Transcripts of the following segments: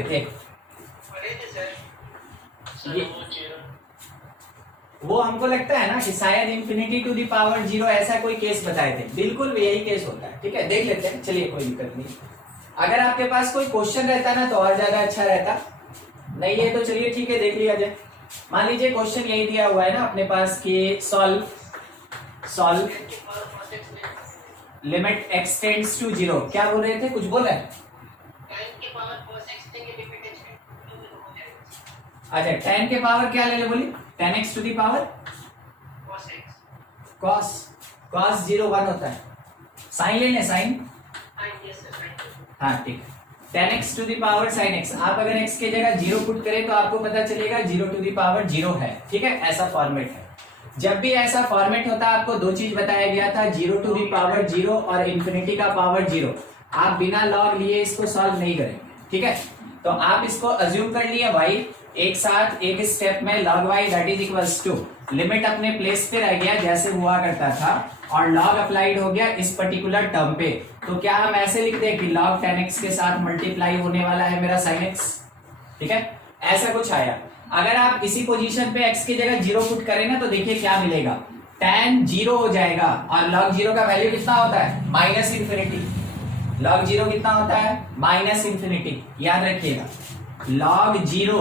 पढ़े थे? ये वो हमको लगता है ना कि शायद इंफिनिटी टू द पावर 0 ऐसा कोई केस बताए थे, बिल्कुल यही केस होता है। ठीक है, देख लेते हैं, चलिए कोई दिक्कत नहीं। अगर आपके पास कोई क्वेश्चन रहता ना तो और ज्यादा अच्छा रहता, नहीं है तो चलिए ठीक है, देख लिया जाए। मान लीजिए क्वेश्चन यही दिया हुआ है ना अपने पास कि solve limit x tends to 0, क्या बोल रहे थे, कुछ बोल रहे हैं? अच्छा, 10 के पावर क्या ले ले बोली, 10x to the power cos 0 1 होता है, साइन ले लें, साइन, हाँ ठीक है, 10x to the power sin x। आप अगर x के जगह 0 पुट करें तो आपको पता चलेगा 0 टू दी पावर 0 है। ठीक है, ऐसा फॉर्मेट है। जब भी ऐसा फॉर्मेट होता है आपको दो चीज बताया गया था, 0 टू दी पावर 0 और इन्फिनिटी का पावर 0। आप बिना लॉग लिए इसको सॉल्व नहीं करेंगे। ठीक है, तो आप इसको अज्यूम कर लिए y एक साथ एक स्टेप में log y that is equals to limit अपने प्लेस पे रह गया जैसे हुआ करता था और log अप्लाइड हो गया इस पर्टिकुलर टर्म पे। तो क्या हम ऐसे लिखते हैं कि log 10x के साथ मल्टीप्लाई होने वाला है मेरा sin x। ठीक है, ऐसा कुछ आया। अगर आप इसी पोजीशन पे x की जगह 0 पुट करें ना तो देखिए क्या मिलेगा, tan 0 हो जाएगा और log 0 का वैल्यू कितना होता है, माइनस इंफिनिटी। log 0 कितना होता है, माइनस इंफिनिटी। याद रखिएगा, log 0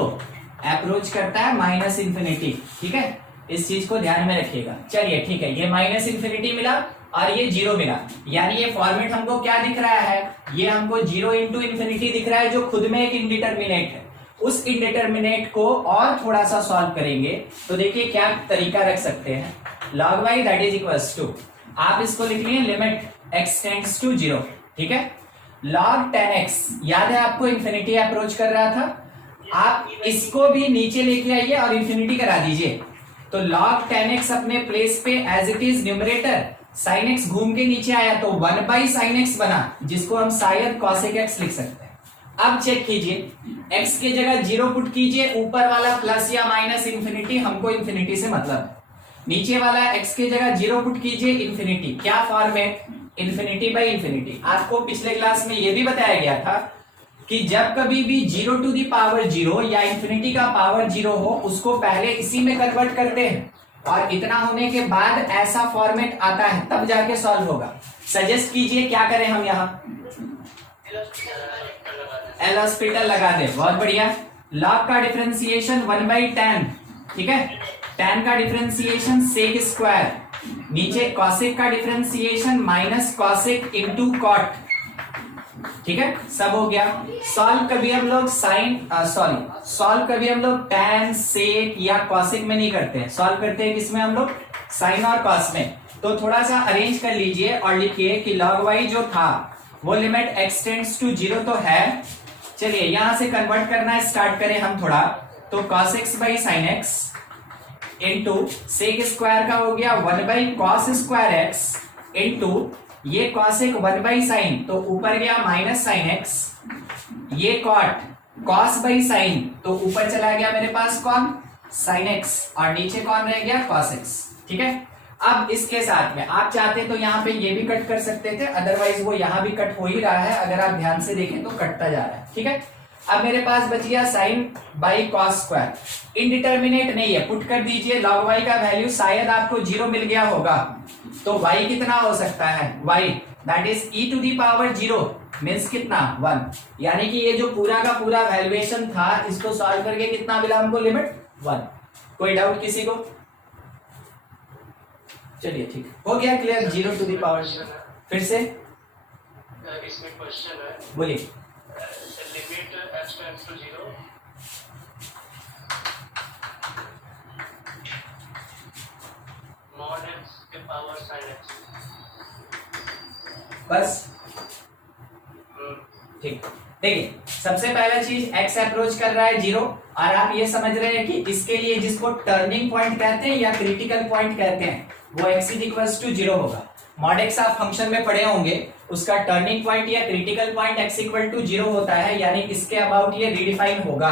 अप्रोच करता है माइनस इंफिनिटी। ठीक है, इस चीज को ध्यान में रखिएगा। चलिए ठीक है, ये माइनस इंफिनिटी मिला और ये 0 मिला, यानी ये फॉर्मेट हमको क्या दिख रहा है, ये हमको 0 इंटू इंफिनिटी दिख रहा है जो खुद में एक इंडिटरमिनेट है। उस इंडिटरमिनेट को और थोड़ा सा सॉल्व करेंगे तो देखिए क्या तरीका रख सकते हैं। log y that is equals to, आप इसको लिख लिए लिमिट x टेंड्स टू 0। ठीक है, log 10x, याद है आपको इंफिनिटी अप्रोच कर रहा था, आप इसको भी नीचे लेके आइए और इंफिनिटी करा दीजिए। तो log 10x अपने प्लेस पे as it is numerator, sin x घूम के नीचे आया तो 1 बाई sin x बना, जिसको हम शायद cosec x लिख सकते हैं। अब चेक कीजिए, x के जगह 0 पुट कीजिए, ऊपर वाला प्लस या माइनस इंफिनिटी, हमको इंफिनिटी से मतलब है। नीचे वाला x के जगह 0 पुट कीजिए, इंफिनिटी। क्या फॉर्म है, इंफिनिटी बाई इंफिनिटी। आपको पिछले क्लास में यह भी बताया गया था कि जब कभी भी 0 टू दी पावर 0 या इंफिनिटी का पावर 0 हो उसको पहले इसी में कन्वर्ट करते हैं और इतना होने के बाद ऐसा फॉर्मेट आता है तब जाके सॉल्व होगा। सजेस्ट कीजिए क्या करें हम यहाँ, एल हॉस्पिटल लगा दे, बहुत बढ़िया। log का डिफरेंशिएशन 1 बाई tan, ठीक है, tan का डिफरेंशिएशन sec स्क्वायर, नीचे cosec का differentiation minus cosec into cot। ठीक है, सब हो गया। सॉल्व कभी हम लोग सॉल्व कभी हम लोग tan sec या cosec में नहीं करते हैं, सॉल्व करते हैं किसमें हम लोग, sin और cos में। तो थोड़ा सा अरेंज कर लीजिए और लिखिए कि log y जो था वो लिमिट x टेंड्स टू 0 तो है। चलिए यहां से कन्वर्ट करना स्टार्ट करें हम थोड़ा, तो cos x by sin x into sec square का हो गया 1 by cos square x into ये cosec 1 बाई साइन, तो ऊपर गया माइनस साइन x, ये cot cos बाई साइन, तो ऊपर चला गया मेरे पास कौन, sin x, और नीचे कौन रह गया, cos x। ठीक है, अब इसके साथ में आप चाहते तो यहाँ पे ये भी कट कर सकते थे, अदरवाइज वो यहाँ भी कट हो ही रहा है, अगर आप ध्यान से देखें तो कटता जा रहा है। ठीक है, अब मेरे पास बच गया sin by cos square, indeterminate नहीं है, पुट कर दीजिए। log y का वैल्यू शायद आपको 0 मिल गया होगा, तो y कितना हो सकता है, y that is e to the power 0 means कितना 1, यानी कि ये जो पूरा का पूरा वैल्यूएशन था इसको सॉल्व करके कितना मिला हमको, लिमिट 1। कोई डाउट किसी को, चलिए ठीक हो गया क्लियर, 0 टू दी पावर। फिर से इसमें क्वेश्चन है, बोलिए, limit x tends to 0 mod x के पावर sin x, बस ठीक। देखिए सबसे पहला चीज x अप्रोच कर रहा है 0 और आप ये समझ रहे हैं कि इसके लिए जिसको टर्निंग पॉइंट कहते हैं या क्रिटिकल पॉइंट कहते हैं वो x इज इक्वल्स टू 0 होगा। मॉड x आप फंक्शन में पढ़े होंगे, उसका टर्निंग पॉइंट या critical point x equal to 0 होता है, यानी इसके अबाउट ये रीडिफाइन होगा।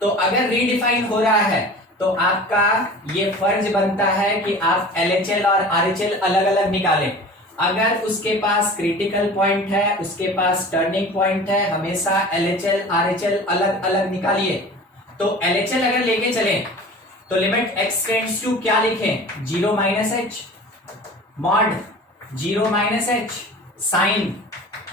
तो अगर रीडिफाइन हो रहा है तो आपका ये फर्ज बनता है कि आप LHL और RHL अलग अलग निकालें। अगर उसके पास क्रिटिकल पॉइंट है, उसके पास टर्निंग पॉइंट है, हमेशा LHL RHL अलग अलग निकालिए। तो LHL अगर लेके चले तो लिमिट x टेंड्स टू क्या लिखें, 0 minus h, mod 0 minus h, sine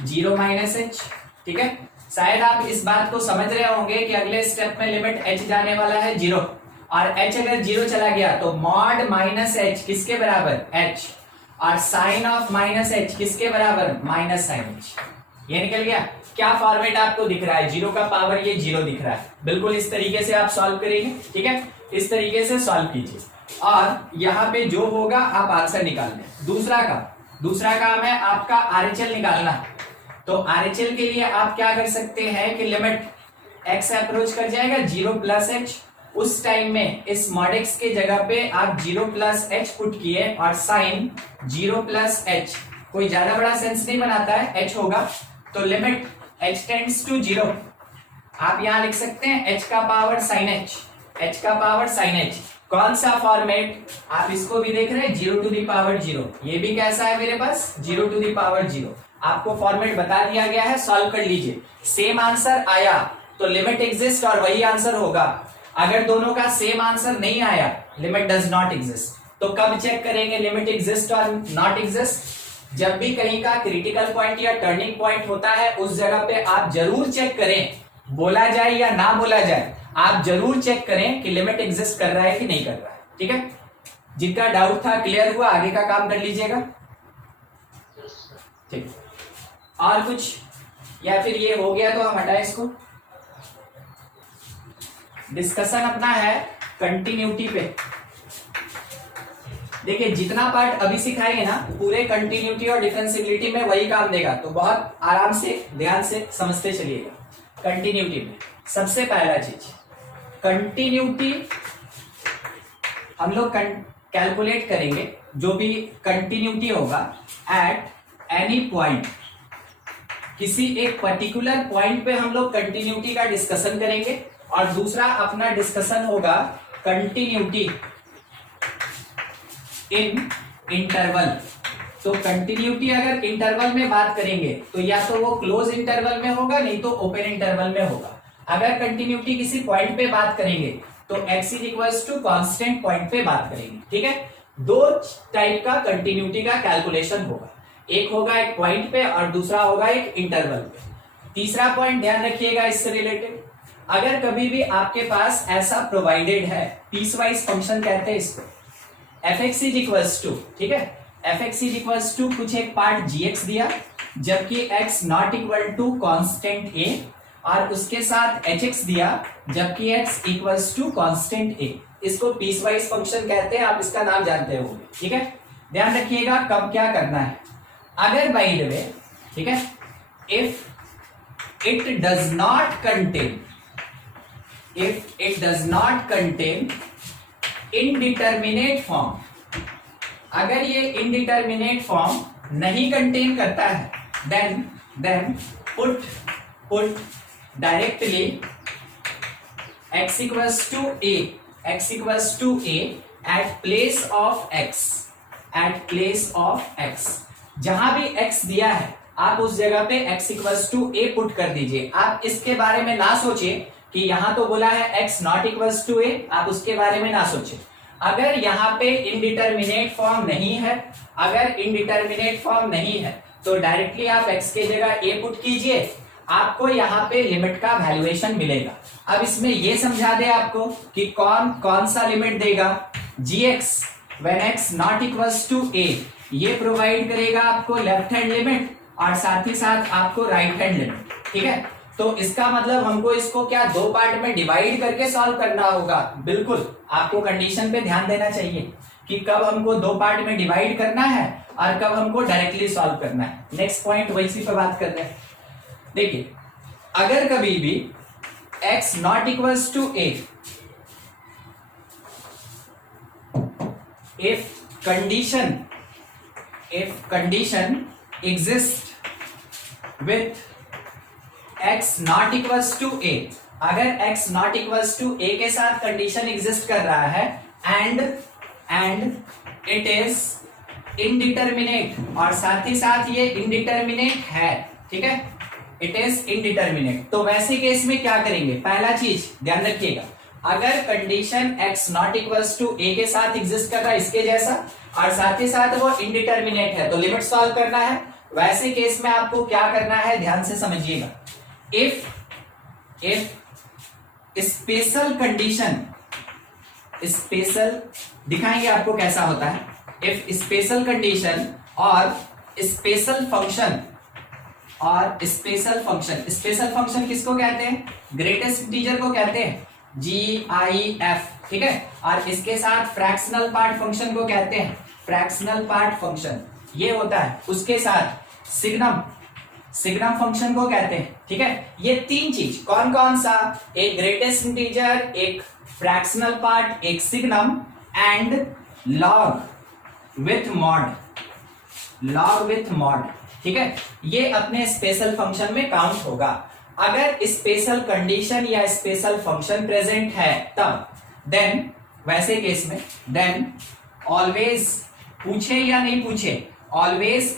0 minus h. ठीक है, शायद आप इस बात को समझ रहे होंगे कि अगले स्टेप में लिमिट h जाने वाला है 0, और h अगर 0 चला गया तो मॉड माइनस एच किसके बराबर, h, और साइन ऑफ माइनस एच किसके बराबर, माइनस साइन एच। ये निकल गया। क्या फॉर्मेट आपको दिख रहा है, 0 का पावर ये 0 दिख रहा है। बिल्कुल इस तरीके से आप सॉल्व करेंगे। ठीक है, इस तरीके से सॉल्व कीजिए और यहाँ पे जो होगा आप आंसर निकाल लें। दूसरा काम है आपका RHL निकालना। तो RHL के लिए आप क्या कर सकते हैं कि लिमिट x अप्रोच कर जाएगा 0 प्लस एच, उस टाइम में इस मॉड x के जगह पे आप 0 प्लस एच पुट किए और साइन 0 प्लस एच, कोई ज्यादा बड़ा सेंस नहीं बनाता है, h होगा। तो लिमिट h टेंड्स टू 0, आप यहां लिख सकते हैं h का पावर साइन h, h का पावर साइन h। कौन सा फॉर्मेट, आप इसको भी देख रहे हैं 0 टू द पावर 0, ये भी कैसा है मेरे पास 0 टू द पावर 0। आपको फॉर्मेट बता दिया गया है, सॉल्व कर लीजिए। सेम आंसर आया तो लिमिट एग्जिस्ट और वही आंसर होगा। अगर दोनों का सेम आंसर नहीं आया, लिमिट डज नॉट एग्जिस्ट। तो कब चेक करेंगे लिमिट एग्जिस्ट और नॉट एग्जिस्ट, जब भी कहीं का क्रिटिकल पॉइंट या टर्निंग पॉइंट होता है उस जगह पे आप जरूर चेक करें, बोला जाए या ना बोला जाए, आप जरूर चेक करें कि लिमिट एग्जिस्ट कर रहा है कि नहीं कर रहा है। ठीक है, जिनका डाउट था क्लियर हुआ, आगे का काम कर लीजिएगा। ठीक, और कुछ, या फिर ये हो गया तो हम हटाएं इसको। डिस्कशन अपना है कंटिन्यूटी पे। देखिए जितना पार्ट अभी सिखाएंगे ना, पूरे कंटिन्यूटी और डिफरेंशिएबिलिटी में वही काम देगा, तो बहुत आराम से ध्यान से समझते चलिएगा। कंटिन्यूटी में सबसे पहला चीज, कंटिन्यूटी हम लोग कैलकुलेट करेंगे, जो भी कंटिन्यूटी होगा एट एनी पॉइंट, किसी एक पर्टिकुलर पॉइंट पे हम लोग कंटिन्यूटी का डिस्कशन करेंगे। और दूसरा अपना डिस्कशन होगा कंटिन्यूटी इन इंटरवल। तो कंटिन्यूटी अगर इंटरवल में बात करेंगे तो या तो वो क्लोज इंटरवल में होगा, नहीं तो ओपन इंटरवल में होगा। अगर कंटिन्यूटी किसी पॉइंट पे बात करेंगे तो x is equals to constant point पे बात करेंगे। ठीक है, दो टाइप का कंटिन्यूटी का कैलकुलेशन होगा, एक होगा एक पॉइंट पे और दूसरा होगा एक इंटरवल पे। तीसरा पॉइंट ध्यान रखिएगा इससे रिलेटेड, अगर कभी भी आपके पास ऐसा प्रोवाइडेड है, पीसवाइज फंक्शन कहते हैं इसको, fx इज इक्वल्स टू, ठीक है, fx इज इक्वल्स टू कुछ एक पार्ट gx दिया, जबकि x not equal to constant a, और उसके साथ hx दिया जबकि x equals to constant a। इसको पीसवाइज फंक्शन कहते हैं, आप इसका नाम जानते होंगे। ठीक है, ध्यान रखिएगा कब क्या करना है। अगर बाय द वे, ठीक है, if it does not contain, if it does not contain indeterminate form, अगर ये indeterminate form नहीं कंटेन करता है, then put directly x equals to a at place of x, जहां भी x दिया है आप उस जगह पे x equals to a put कर दीजिए। आप इसके बारे में ना सोचिए कि यहां तो बोला है x not equals to a, आप उसके बारे में ना सोचिए। अगर यहाँ पे इनडिटर्मिनेट फॉर्म नहीं है, अगर इनडिटर्मिनेट फॉर्म नहीं है तो डायरेक्टली आप x के जगह a पुट कीजिए, आपको यहाँ पे लिमिट का वैल्यूएशन मिलेगा। अब इसमें ये समझा दे आपको कि कौन सा लिमिट देगा, gx when x not equals to a, ये प्रोवाइड करेगा आपको लेफ्ट हैंड लिमिट और साथ ही साथ आपको राइट हैंड लिमिट। ठीक है, तो इसका मतलब हमको इसको क्या दो पार्ट में डिवाइड करके सॉल्व करना होगा। बिल्कुल आपको कंडीशन पे ध्यान देना चाहिए कि कब हमको दो पार्ट में डिवाइड करना है और कब हमको डायरेक्टली सॉल्व करना है। नेक्स्ट पॉइंट वही पे बात कर रहे हैं। देखिए अगर कभी भी x not equals to a, if condition exists with x not equals to a, अगर x not equals to a के साथ कंडीशन एग्जिस्ट कर रहा है एंड इट इज इनडिटर्मिनेट और साथ ही साथ ये इनडिटर्मिनेट है, ठीक है, इट इज इनडिटर्मिनेट। तो वैसे केस में क्या करेंगे, पहला चीज ध्यान रखिएगा, अगर condition x not equals to a के साथ एग्जिस्ट कर रहा है इसके जैसा और साथ ही साथ वो इनडिटर्मिनेट है तो लिमिट सॉल्व करना है। वैसे केस में आपको क्या करना है, ध्यान से समझिएगा, इफ स्पेशल कंडीशन, स्पेशल दिखाएंगे आपको कैसा होता है, इफ स्पेशल कंडीशन और स्पेशल फंक्शन, और स्पेशल फंक्शन किसको कहते हैं, ग्रेटेस्ट इंटीजर को कहते हैं, GIF, ठीक है, और इसके साथ फ्रैक्शनल पार्ट फंक्शन को कहते हैं फ्रैक्शनल पार्ट फंक्शन, ये होता है, उसके साथ सिग्नम फंक्शन को कहते हैं, ठीक है। ये तीन चीज कौन कौन सा, एक ग्रेटेस्ट इंटीजर, एक फ्रैक्शनल पार्ट, एक signum, and log with mod, ठीक है, ये अपने स्पेशल फंक्शन में काउंट होगा। अगर स्पेशल कंडीशन या स्पेशल फंक्शन प्रेजेंट है तब देन, वैसे केस में देन ऑलवेज, पूछे या नहीं पूछे, always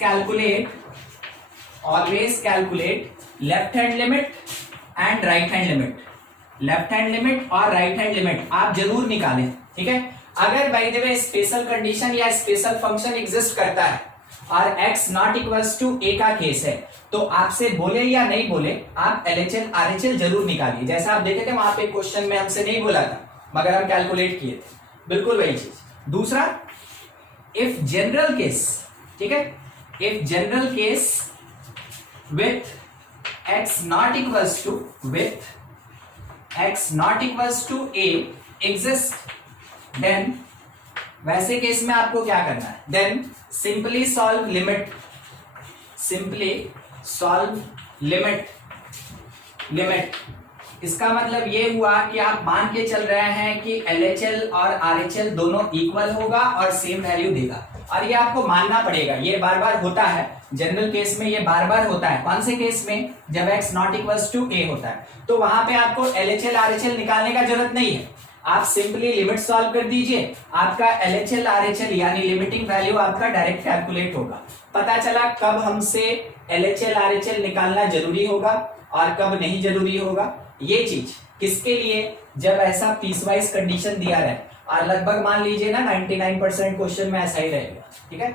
calculate left hand limit and right hand limit, left hand limit और राइट हैंड लिमिट आप जरूर निकालें, ठीक है। अगर by the way special condition या स्पेशल फंक्शन एग्जिस्ट करता है और x not equals to a का केस है तो आपसे बोले या नहीं बोले आप LHL RHL जरूर निकालिए। जैसा आप देखे थे वहां पे क्वेश्चन में हमसे नहीं बोला था मगर हम कैलकुलेट किए थे, बिल्कुल वही चीज। दूसरा, इफ जनरल केस, ठीक है, if general case with x not equals to a exist, then वैसे केस में आपको क्या करना है, देन सिंपली सॉल्व लिमिट। इसका मतलब ये हुआ कि आप मान के चल रहे हैं कि LHL और RHL दोनों इक्वल होगा और सेम वैल्यू देगा, और ये आपको मानना पड़ेगा, ये बार बार होता है जनरल केस में, ये बार बार होता है। कौन से केस में, जब x not equals to a होता है तो वहां पे आपको LHL RHL निकालने का जरूरत नहीं है, आप सिंपली लिमिट सॉल्व कर दीजिए, आपका LHL RHL यानी लिमिटिंग वैल्यू आपका डायरेक्ट कैलकुलेट होगा। पता चला कब हमसे LHL RHL निकालना जरूरी होगा और कब नहीं जरूरी होगा। ये चीज किसके लिए, जब ऐसा पीसवाइज कंडीशन दिया रहे, और लगभग मान लीजिए ना 99% क्वेश्चन में ऐसा ही रहेगा, ठीक है।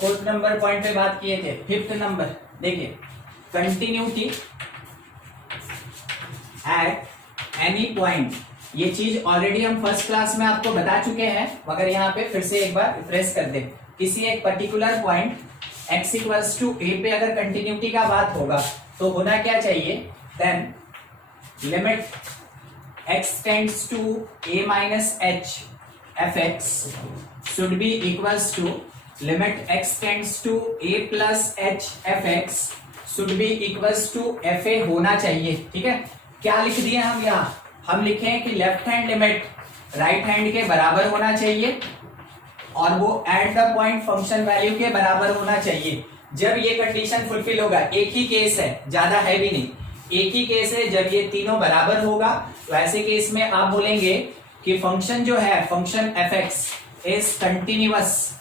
4th नंबर पॉइंट पे बात किए थे। 5th नंबर देखिए, कंटिन्यूटी एट एनी पॉइंट। ये चीज ऑलरेडी हम फर्स्ट क्लास में आपको बता चुके हैं, मगर यहाँ पे फिर से एक बार रिफ्रेश कर दे। किसी एक particular point x equals to a पे अगर कंटिन्यूटी का बात होगा तो होना क्या चाहिए, then limit x tends to a minus h fx should be equals to limit x tends to a plus h fx should be equals to fa होना चाहिए, ठीक है। क्या लिख दिए हम यहाँ, हम लिखे हैं कि left hand limit right hand के बराबर होना चाहिए और वो eight the point function value के बराबर होना चाहिए। जब ये कंडीशन फुलफिल होगा, एक ही केस है, ज्यादा है भी नहीं, एक ही केस है, जब ये तीनों बराबर होगा तो ऐसे केस में आप बोलेंगे कि फंक्शन जो है, function fx is continuous,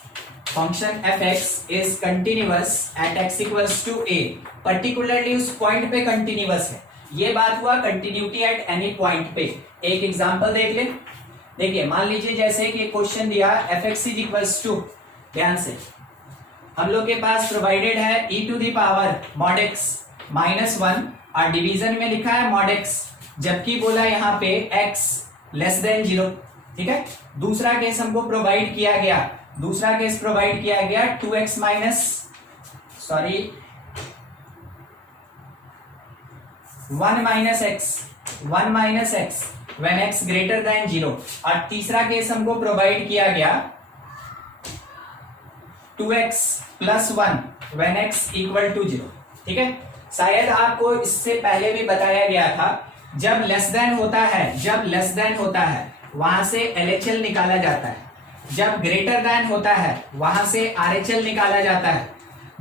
function fx is continuous at x equals to a, particularly उस पॉइंट पे कंटिन्यूअस है। ये बात हुआ कंटिन्यूटी एट एनी पॉइंट पे। एक एग्जांपल देख ले, देखिए मान लीजिए जैसे कि क्वेश्चन दिया fx इज इक्वल्स टू, ध्यान से, हम लोग के पास प्रोवाइडेड है e to the power mod x minus 1 और डिवीजन में लिखा है mod x, जबकि बोला यहाँ पे x लेस देन 0, ठीक है। दूसरा केस हमको प्रोवाइड किया गया, 2x minus 1 minus x when x greater than 0, और तीसरा केस हमको प्रोवाइड किया गया 2x plus 1 when x equal to 0, ठीक है। शायद आपको इससे पहले भी बताया गया था, जब लेस देन होता है वहां से LHL निकाला जाता है, जब ग्रेटर देन होता है वहां से RHL निकाला जाता है,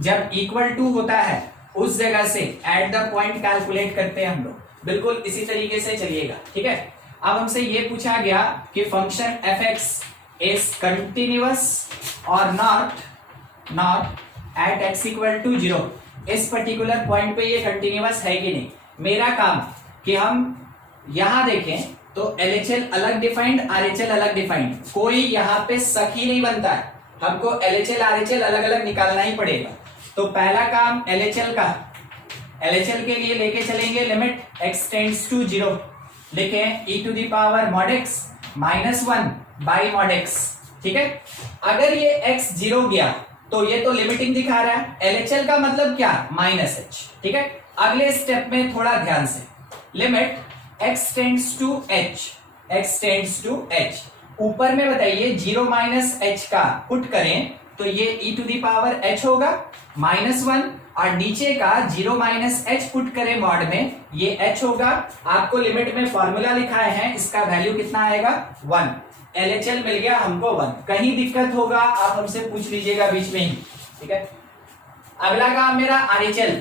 जब इक्वल टू होता है उस जगह से एट द पॉइंट कैलकुलेट करते हैं हम लोग। बिल्कुल इसी तरीके से चलिएगा, ठीक है। अब हमसे ये पूछा गया कि फंक्शन fx इज कंटिन्यूअस और not at x equal to 0। इस पर्टिकुलर पॉइंट पे ये कंटिन्यूअस है कि नहीं। मेरा काम कि हम यहां देखें तो LHL अलग डिफाइंड, RHL अलग डिफाइंड, कोई यहाँ पे शक ही नहीं बनता है, हमको LHL RHL अलग अलग निकालना ही पड़ेगा। तो पहला काम LHL का, LHL के लिए लेके चलेंगे लिमिट x टेंड्स टू 0, लिखें e to the power mod x minus 1 by mod x। ठीक है, अगर ये x 0 गया तो ये तो लिमिटिंग दिखा रहा है, LHL का मतलब क्या, माइनस h। ठीक है, अगले स्टेप में थोड़ा ध्यान से, limit x tends to h, x tends to h, ऊपर में बताइए 0 माइनस h का पुट करें तो ये e to the power h होगा माइनस 1, और नीचे का 0 माइनस h पुट करें मॉड में, ये h होगा। आपको लिमिट में फॉर्मूला लिखाए हैं, इसका वैल्यू कितना आएगा 1। LHL मिल गया हमको 1। कहीं दिक्कत होगा आप हमसे पूछ लीजिएगा बीच में ही। ठीक है, अगला काम मेरा RHL।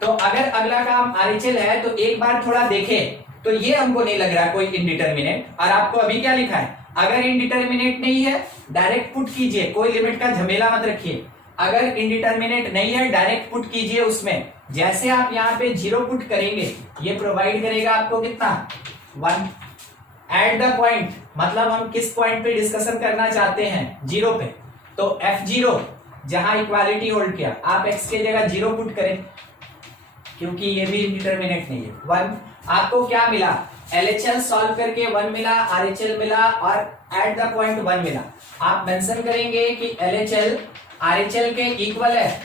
तो अगर अगला काम RHL है तो एक बार थोड़ा देखें, तो ये हमको नहीं लग रहा कोई इनडिटर्मिनेट, और आपको अभी क्या लिखा है, अगर इनडिटर्मिनेट नहीं है डायरेक्ट पुट कीजिए, कोई लिमिट का झमेला मत रखिए। अगर इनडिटर्मिनेट नहीं है डायरेक्ट पुट कीजिए उसमें, जैसे आप यहाँ पे 0 पुट करेंगे ये प्रोवाइड करेगा आपको कितना 1। एट द पॉइंट मतलब हम किस पॉइंट पे डिस्कशन करना चाहते हैं, 0 पे, तो F0 जहां इक्वालिटी होल्ड किया, आप x के जगह 0 पुट करें क्योंकि ये भी इनडिटर्मिनेट नहीं है 1। आपको क्या मिला, LHL सॉल्व करके 1 मिला, RHL मिला और एट द पॉइंट 1 मिला। आप मेंशन करेंगे कि LHL RHL के इक्वल है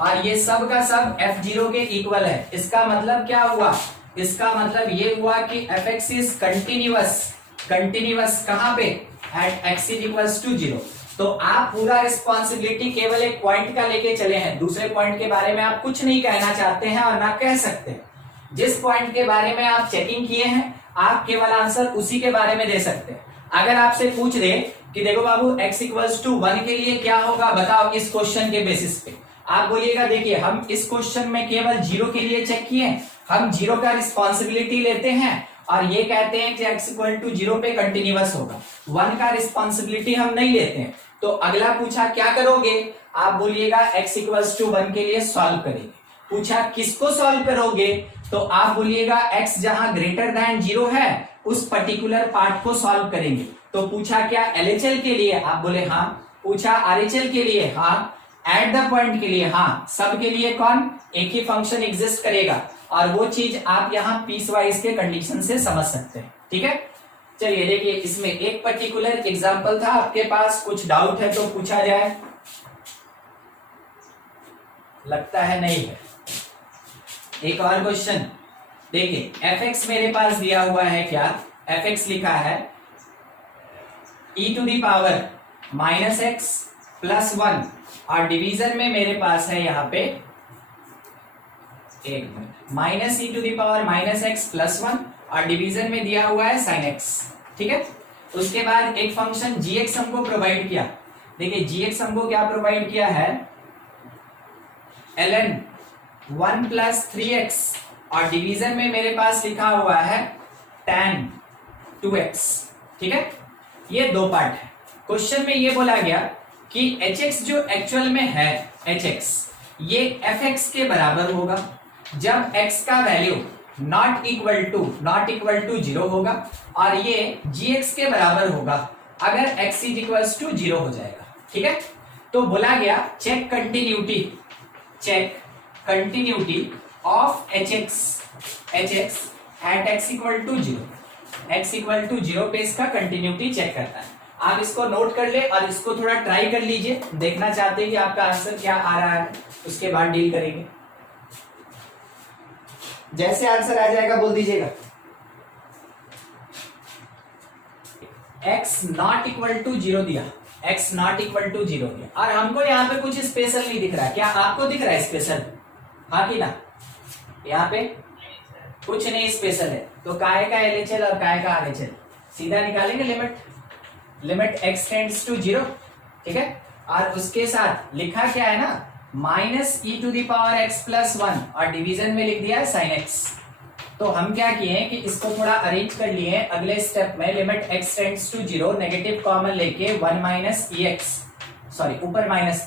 और ये सब का सब F0 के इक्वल है। इसका मतलब क्या हुआ, इसका मतलब ये हुआ कि fx इज कंटिन्यूअस, कंटिन्यूअस कहां पे, एट x इक्वल्स टू 0। तो आप पूरा रिस्पॉन्सिबिलिटी केवल एक पॉइंट का लेके चले हैं, दूसरे पॉइंट के बारे में आप कुछ नहीं कहना चाहते हैं और ना कह सकते। जिस पॉइंट के बारे में आप चेकिंग किए हैं आप केवल आंसर उसी के बारे में दे सकते हैं। अगर आपसे पूछ दे कि देखो बाबू x इक्वल्स टू 1 के लिए क्या होगा बताओ इस क्वेश्चन के बेसिस पे, आप बोलिएगा देखिए हम इस क्वेश्चन में केवल 0 के लिए चेक किए, हम 0 का रिस्पॉन्सिबिलिटी लेते हैं और ये कहते हैं कि x इक्वल टू 0 पे कंटिन्यूअस होगा, 1 का रिस्पॉन्सिबिलिटी हम नहीं लेते हैं। तो अगला पूछा क्या करोगे, आप बोलिएगा x इक्वल्स टू 1 के लिए सॉल्व करेंगे। पूछा किसको सॉल्व करोगे, तो आप बोलिएगा x जहां ग्रेटर देन 0 है उस पर्टिकुलर पार्ट को सॉल्व करेंगे। तो पूछा क्या LHL के लिए, आप बोले हाँ। पूछा RHL के लिए, हाँ। एट द पॉइंट के लिए, हाँ। सब के लिए कौन, एक ही फंक्शन एग्जिस्ट करेगा, और वो चीज आप यहाँ पीस वाइज के कंडीशन से समझ सकते हैं। ठीक है, चलिए देखिए इसमें एक पर्टिकुलर एग्जांपल था, आपके पास कुछ डाउट है तो पूछा जाए, लगता है नहीं है। एक और क्वेश्चन देखिए, fx मेरे पास दिया हुआ है, क्या fx लिखा है e to the power minus x plus 1, और डिवीजन में मेरे पास है यहाँ पे एक minute minus e to the power minus x plus 1, और डिवीजन में दिया हुआ है साइन x। ठीक है, उसके बाद एक फंक्शन gx हमको प्रोवाइड किया। देखिए gx हमको क्या प्रोवाइड किया है, ln 1 प्लस 3x, और डिवीजन में मेरे पास लिखा हुआ है tan 2x। ठीक है, ये दो पार्ट है। क्वेश्चन में ये बोला गया कि hx जो एक्चुअल में है hx ये fx के बराबर होगा जब x का वैल्यू नॉट इक्वल टू 0 होगा, और ये gx के बराबर होगा अगर x इज इक्वल्स टू 0 हो जाएगा। ठीक है, तो बोला गया check continuity of hx at x equal to 0, x equal to 0 पे इसका कंटिन्यूटी चेक करता है। आप इसको नोट कर ले और इसको थोड़ा ट्राई कर लीजिए, देखना चाहते हैं कि आपका आंसर क्या आ रहा है, उसके बाद डील करेंगे। जैसे आंसर आ जाएगा बोल दीजिएगा। x नॉट इक्वल टू 0 दिया, x नॉट इक्वल टू 0 दिया, और हमको यहाँ पे कुछ स्पेशल नहीं दिख रहा। क्या आपको दिख रहा है स्पेशल, हाँ कि ना, यहाँ पे कुछ नहीं स्पेशल है। तो काय का LHL और काय का RHL सीधा निकालेंगे लिमिट x टेंड्स टू 0। ठीक है, और उसके साथ लिखा क्या है ना, minus e to the power x plus 1, और डिवीजन में लिख दिया साइन x। तो हम क्या किए कि इसको थोड़ा अरेंज कर लिए अगले स्टेप में, limit x tends to 0, negative common लेके 1 माइनस EX, सॉरी ऊपर माइनस,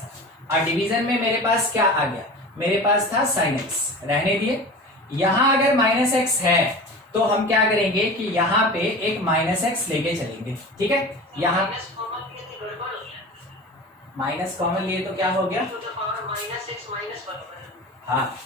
और डिवीजन में मेरे पास क्या आ गया, मेरे पास था sin x, रहने दिए। यहां अगर माइनस x है तो हम क्या करेंगे कि यहाँ पे एक माइनस x लेके चलेंगे, ठीक है। यहाँ माइनस कॉमन लिए तो क्या हो गया, हाँ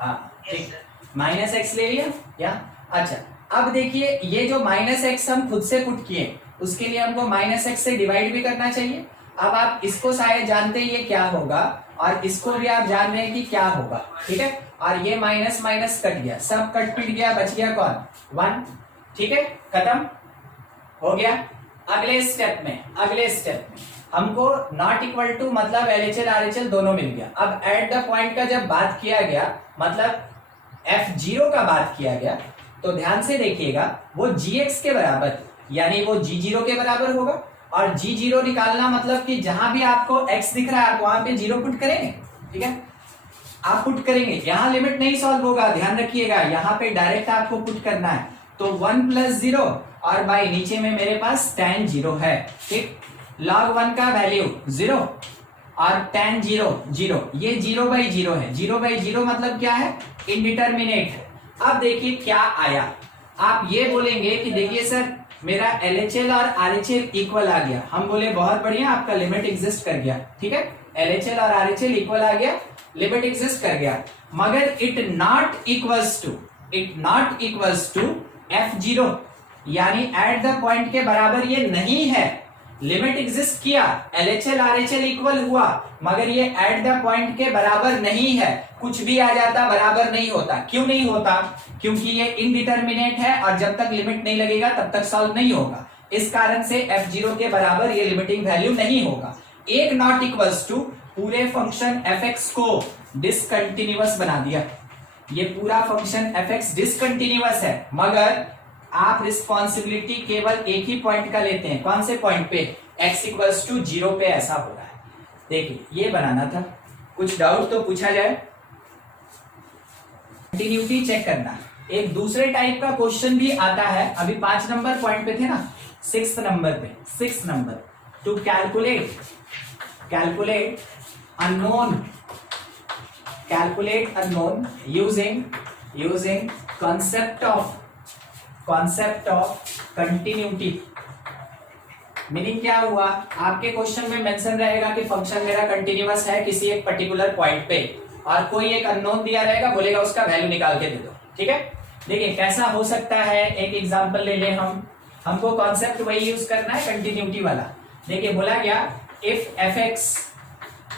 हाँ ठीक, माइनस एक्स ले लिया या। अच्छा अब देखिए ये जो माइनस एक्स हम खुद से पुट किए, उसके लिए हमको माइनस एक्स से डिवाइड भी करना चाहिए। अब आप इसको शायद जानते ही ये क्या होगा, और इसको भी आप जान रहे हैं कि क्या होगा, ठीक है। और ये माइनस माइनस कट गया, सब कट पिट गया, बच गया कौन, 1, ठीक है, खत्म हो गया। अगले स्टेप में हमको नॉट इक्वल टू मतलब LHL RHL दोनों मिल गया। अब एट द पॉइंट का जब बात किया गया, मतलब F0 का बात किया गया, तो ध्यान से देखिएगा वो Gx के बराबर, यानी वो G0 के बराबर होगा। और G0 निकालना मतलब कि जहां भी आपको x दिख रहा है आप वहां पे 0 पुट करेंगे, ठीक है, आप पुट करेंगे। यहां लिमिट नहीं सॉल्व होगा, ध्यान रखिएगा, यहाँ पे डायरेक्ट आपको पुट करना है। तो 1 प्लस 0 और बाई नीचे में मेरे पास tan 0 है, ठीक। log 1 का वैल्यू 0 और tan 0 0, ये 0/0 है। 0/0 मतलब क्या है, इनडिटर्मिनेट है। अब देखिए क्या आया, आप ये बोलेंगे कि देखिए सर मेरा LHL और RHL इक्वल आ गया। हम बोले बहुत बढ़िया, आपका लिमिट एग्जिस्ट कर गया, ठीक है, LHL और RHL इक्वल आ गया, लिमिट एग्जिस्ट कर गया, मगर it not equals to F0, यानी एट द पॉइंट के बराबर ये नहीं है। लिमिट एग्जिस्ट किया, LHL RHL इक्वल हुआ, मगर ये एट द पॉइंट के बराबर नहीं है। कुछ भी आ जाता बराबर नहीं होता। क्यों नहीं होता, क्योंकि ये इनडिटर्मिनेट है और जब तक लिमिट नहीं लगेगा तब तक सॉल्व नहीं होगा। इस कारण से F0 के बराबर ये लिमिटिंग वैल्यू नहीं होगा। एक नॉट इक्वल्स टू पूरे फंक्शन fx को डिसकंटिन्यूअस बना दिया। ये पूरा फंक्शन fx डिसकंटिन्यूअस है, मगर आप रिस्पॉन्सिबिलिटी केवल एक ही पॉइंट का लेते हैं। कौन से पॉइंट पे, x इक्वल्स टू 0 पे ऐसा हो रहा है। देखिए ये बनाना था, कुछ डाउट तो पूछा जाए। कंटिन्यूटी चेक करना। एक दूसरे टाइप का क्वेश्चन भी आता है, अभी 5 नंबर पॉइंट पे थे ना, 6 number two calculate unknown using concept of continuity। Meaning क्या हुआ, आपके क्वेश्चन में मेंशन रहेगा कि फंक्शन मेरा कंटिन्यूअस है किसी एक पर्टिकुलर पॉइंट पे, और कोई एक अननोन दिया रहेगा, बोलेगा उसका वैल्यू निकाल के दे दो, ठीक है। देखिए कैसा हो सकता है, एक एग्जांपल ले लें हमको कॉन्सेप्ट वही यूज करना है, कंटिन्यूटी वाला। देखिए बोला गया if fx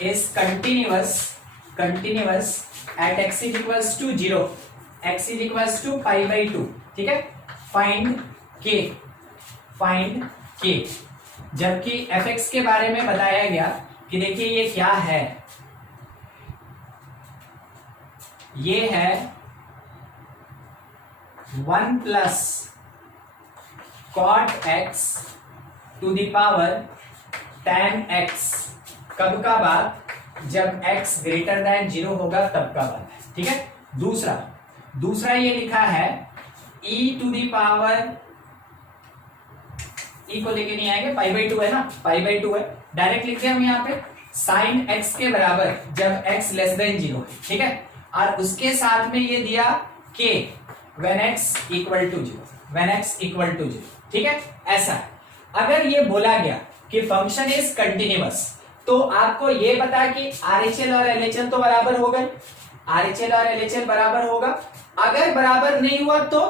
is continuous at x is equals to 0, x is equals to π/2, ठीक है। फाइंड k, जबकि fx के बारे में बताया गया कि देखिए ये क्या है, ये है 1 plus cot x to the power tan x। कब का बात, जब x ग्रेटर देन 0 होगा तब का बात है, ठीक है। दूसरा ये लिखा है e to the power, e को लेके नहीं आएंगे, π/2 है ना, π/2 है, डायरेक्ट लिखते हैं हम यहाँ पे sin x के बराबर जब x लेस देन 0 है, ठीक है। और उसके साथ में ये दिया k when x equal to 0, ठीक है। ऐसा है, अगर ये बोला गया कि फंक्शन इज कंटिन्यूअस, तो आपको ये पता कि RHL और LHL तो बराबर हो गए, RHL और LHL बराबर होगा। अगर बराबर नहीं हुआ तो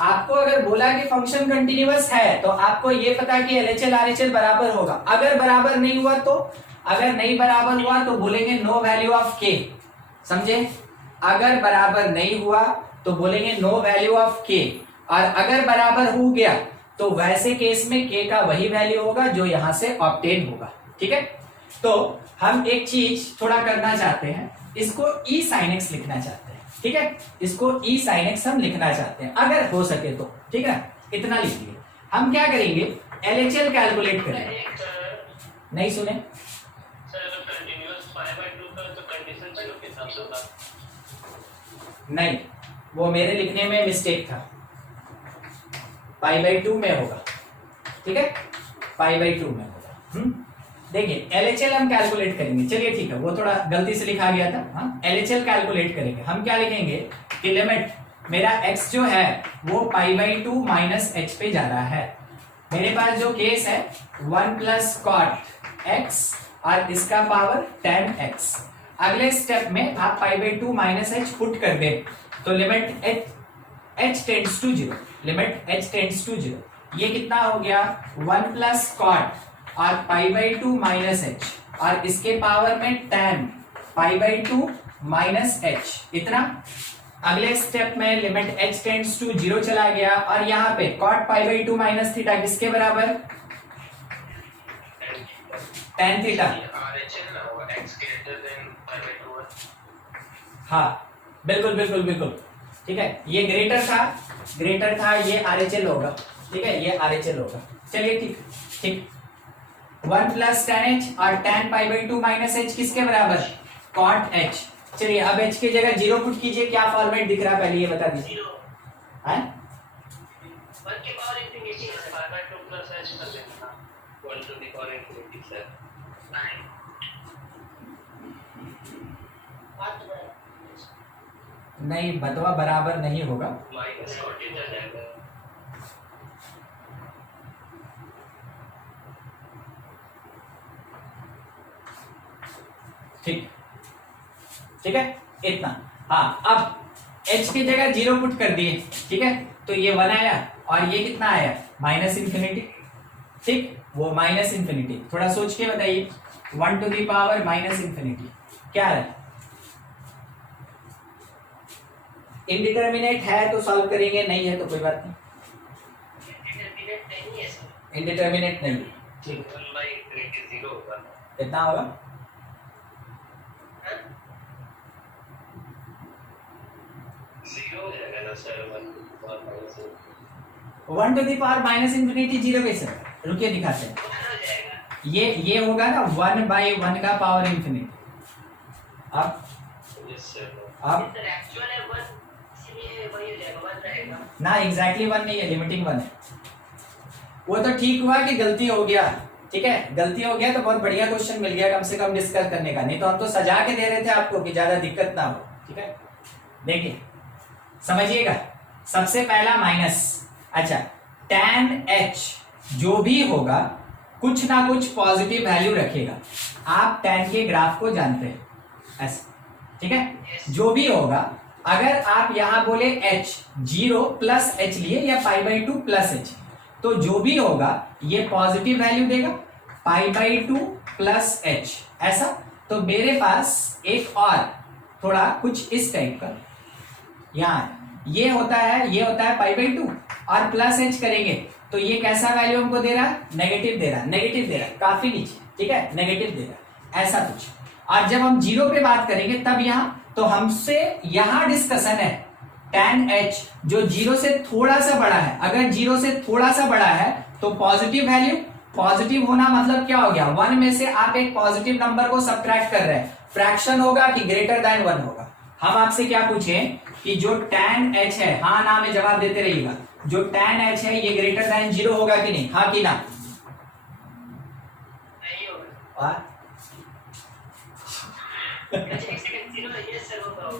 आपको, अगर बोला कि फंक्शन कंटिन्यूअस है तो आपको ये पता कि LHL RHL बराबर होगा। अगर बराबर नहीं हुआ तो, अगर नहीं बराबर हुआ तो बोलेंगे नो वैल्यू ऑफ k, समझे। अगर बराबर नहीं हुआ तो बोलेंगे नो वैल्यू ऑफ k, और अगर बराबर हो गया तो वैसे केस में k का वही वैल्यू होगा जो यहां से ऑब्टेन होगा, ठीक है। तो हम एक चीज थोड़ा करना चाहते हैं, इसको e sin x लिखना चाहते हैं, ठीक है। इसको e sin x हम लिखना चाहते हैं अगर हो सके तो, ठीक है। इतना लिखिए। हम क्या करेंगे, LHL कैलकुलेट करेंगे। नहीं सुने कंटिन्यूअस π/2 का तो कंडीशन 0 के हिसाब से होगा। नहीं, वो मेरे लिखने में मिस्टेक था, π/2 में होगा, ठीक है, π/2 में होगा। देखिए LHL हम कैलकुलेट करेंगे, चलिए ठीक है, वो थोड़ा गलती से लिखा गया था। हाँ, LHL कैलकुलेट करेंगे हम, क्या लिखेंगे कि लिमिट मेरा x जो है वो π/2 माइनस h पे जा रहा है। मेरे पास जो केस है 1 प्लस कॉट x और इसका पावर tan x। अगले स्टेप में आप π/2 माइनस h पुट कर दें तो limit h tends to 0, limit h tends to 0, ये कितना हो गया 1 प्लस कॉट और π/2 माइनस h और इसके पावर में tan π/2 माइनस h, इतना। अगले स्टेप में लिमिट h टेंड्स टू 0 चला गया और यहाँ पे cot π/2 माइनस थीटा किसके बराबर, tan थीटा। हाँ बिल्कुल बिल्कुल बिल्कुल, ठीक है, ये ग्रेटर था, ये RHL होगा, ठीक है, ये RHL होगा। चलिए ठीक ठीक, 1 प्लस tan h और tan π/2 माइनस h किसके बराबर, cot h। चलिए अब h की जगह 0 पुट कीजिए, क्या फॉर्मेट दिख रहा है पहले ये बता दीजिए। नहीं, बतवा बराबर नहीं होगा, ठीक ठीक है, इतना। हाँ, अब h की जगह 0 पुट कर दिए, ठीक है, तो ये 1 आया और ये कितना आया -∞, ठीक, वो -∞। थोड़ा सोच के बताइए, 1 टू दी पावर -∞ क्या है, इनडिटर्मिनेट है तो सॉल्व करेंगे, नहीं है तो कोई बात नहीं, इनडिटर्मिनेट नहीं, ठीक, कितना होगा, 1 टू दी पावर -∞ 0 कैसे, रुकिए दिखाते हैं, ये होगा ना 1/1 का पावर इंफिनिटी। अब ना एग्जैक्टली 1 नहीं है, लिमिटिंग 1 है। वो तो ठीक हुआ कि गलती हो गया, ठीक है, गलती हो गया तो बहुत बढ़िया क्वेश्चन मिल गया कम से कम डिस्कस करने का, नहीं तो हम तो सजा के दे रहे थे आपको कि ज्यादा दिक्कत ना हो, ठीक है। देखिए समझिएगा, सबसे पहला माइनस, अच्छा tan h जो भी होगा कुछ ना कुछ पॉजिटिव वैल्यू रखेगा, आप tan के ग्राफ को जानते हैं ऐसा, ठीक है, जो भी होगा, अगर आप यहां बोले h 0 प्लस h लिए या π/2 प्लस h, तो जो भी होगा ये पॉजिटिव वैल्यू देगा, π/2 प्लस h, ऐसा। तो मेरे पास एक और थोड़ा कुछ इस टाइप का, यहाँ ये होता है π/2 और प्लस h करेंगे तो ये कैसा वैल्यू हमको दे रहा है, नेगेटिव दे रहा है, काफी नीचे, ठीक है, नेगेटिव दे रहा है, ऐसा कुछ। और जब हम 0 पे बात करेंगे तब यहाँ, तो हमसे यहाँ डिस्कशन है tan h जो 0 से थोड़ा सा बड़ा है, अगर 0 से थोड़ा सा बड़ा है तो पॉजिटिव वैल्यू, पॉजिटिव होना मतलब क्या हो गया, 1 में से आप एक पॉजिटिव नंबर को सब्ट्रैक्ट कर रहे हैं, फ्रैक्शन होगा कि ग्रेटर देन 1 होगा। हम आपसे क्या पूछें कि जो tan h है, हाँ ना में जवाब देते रहिएगा, जो tan h है ये ग्रेटर देन 0 होगा कि नहीं, हाँ कि ना, नहीं होगा।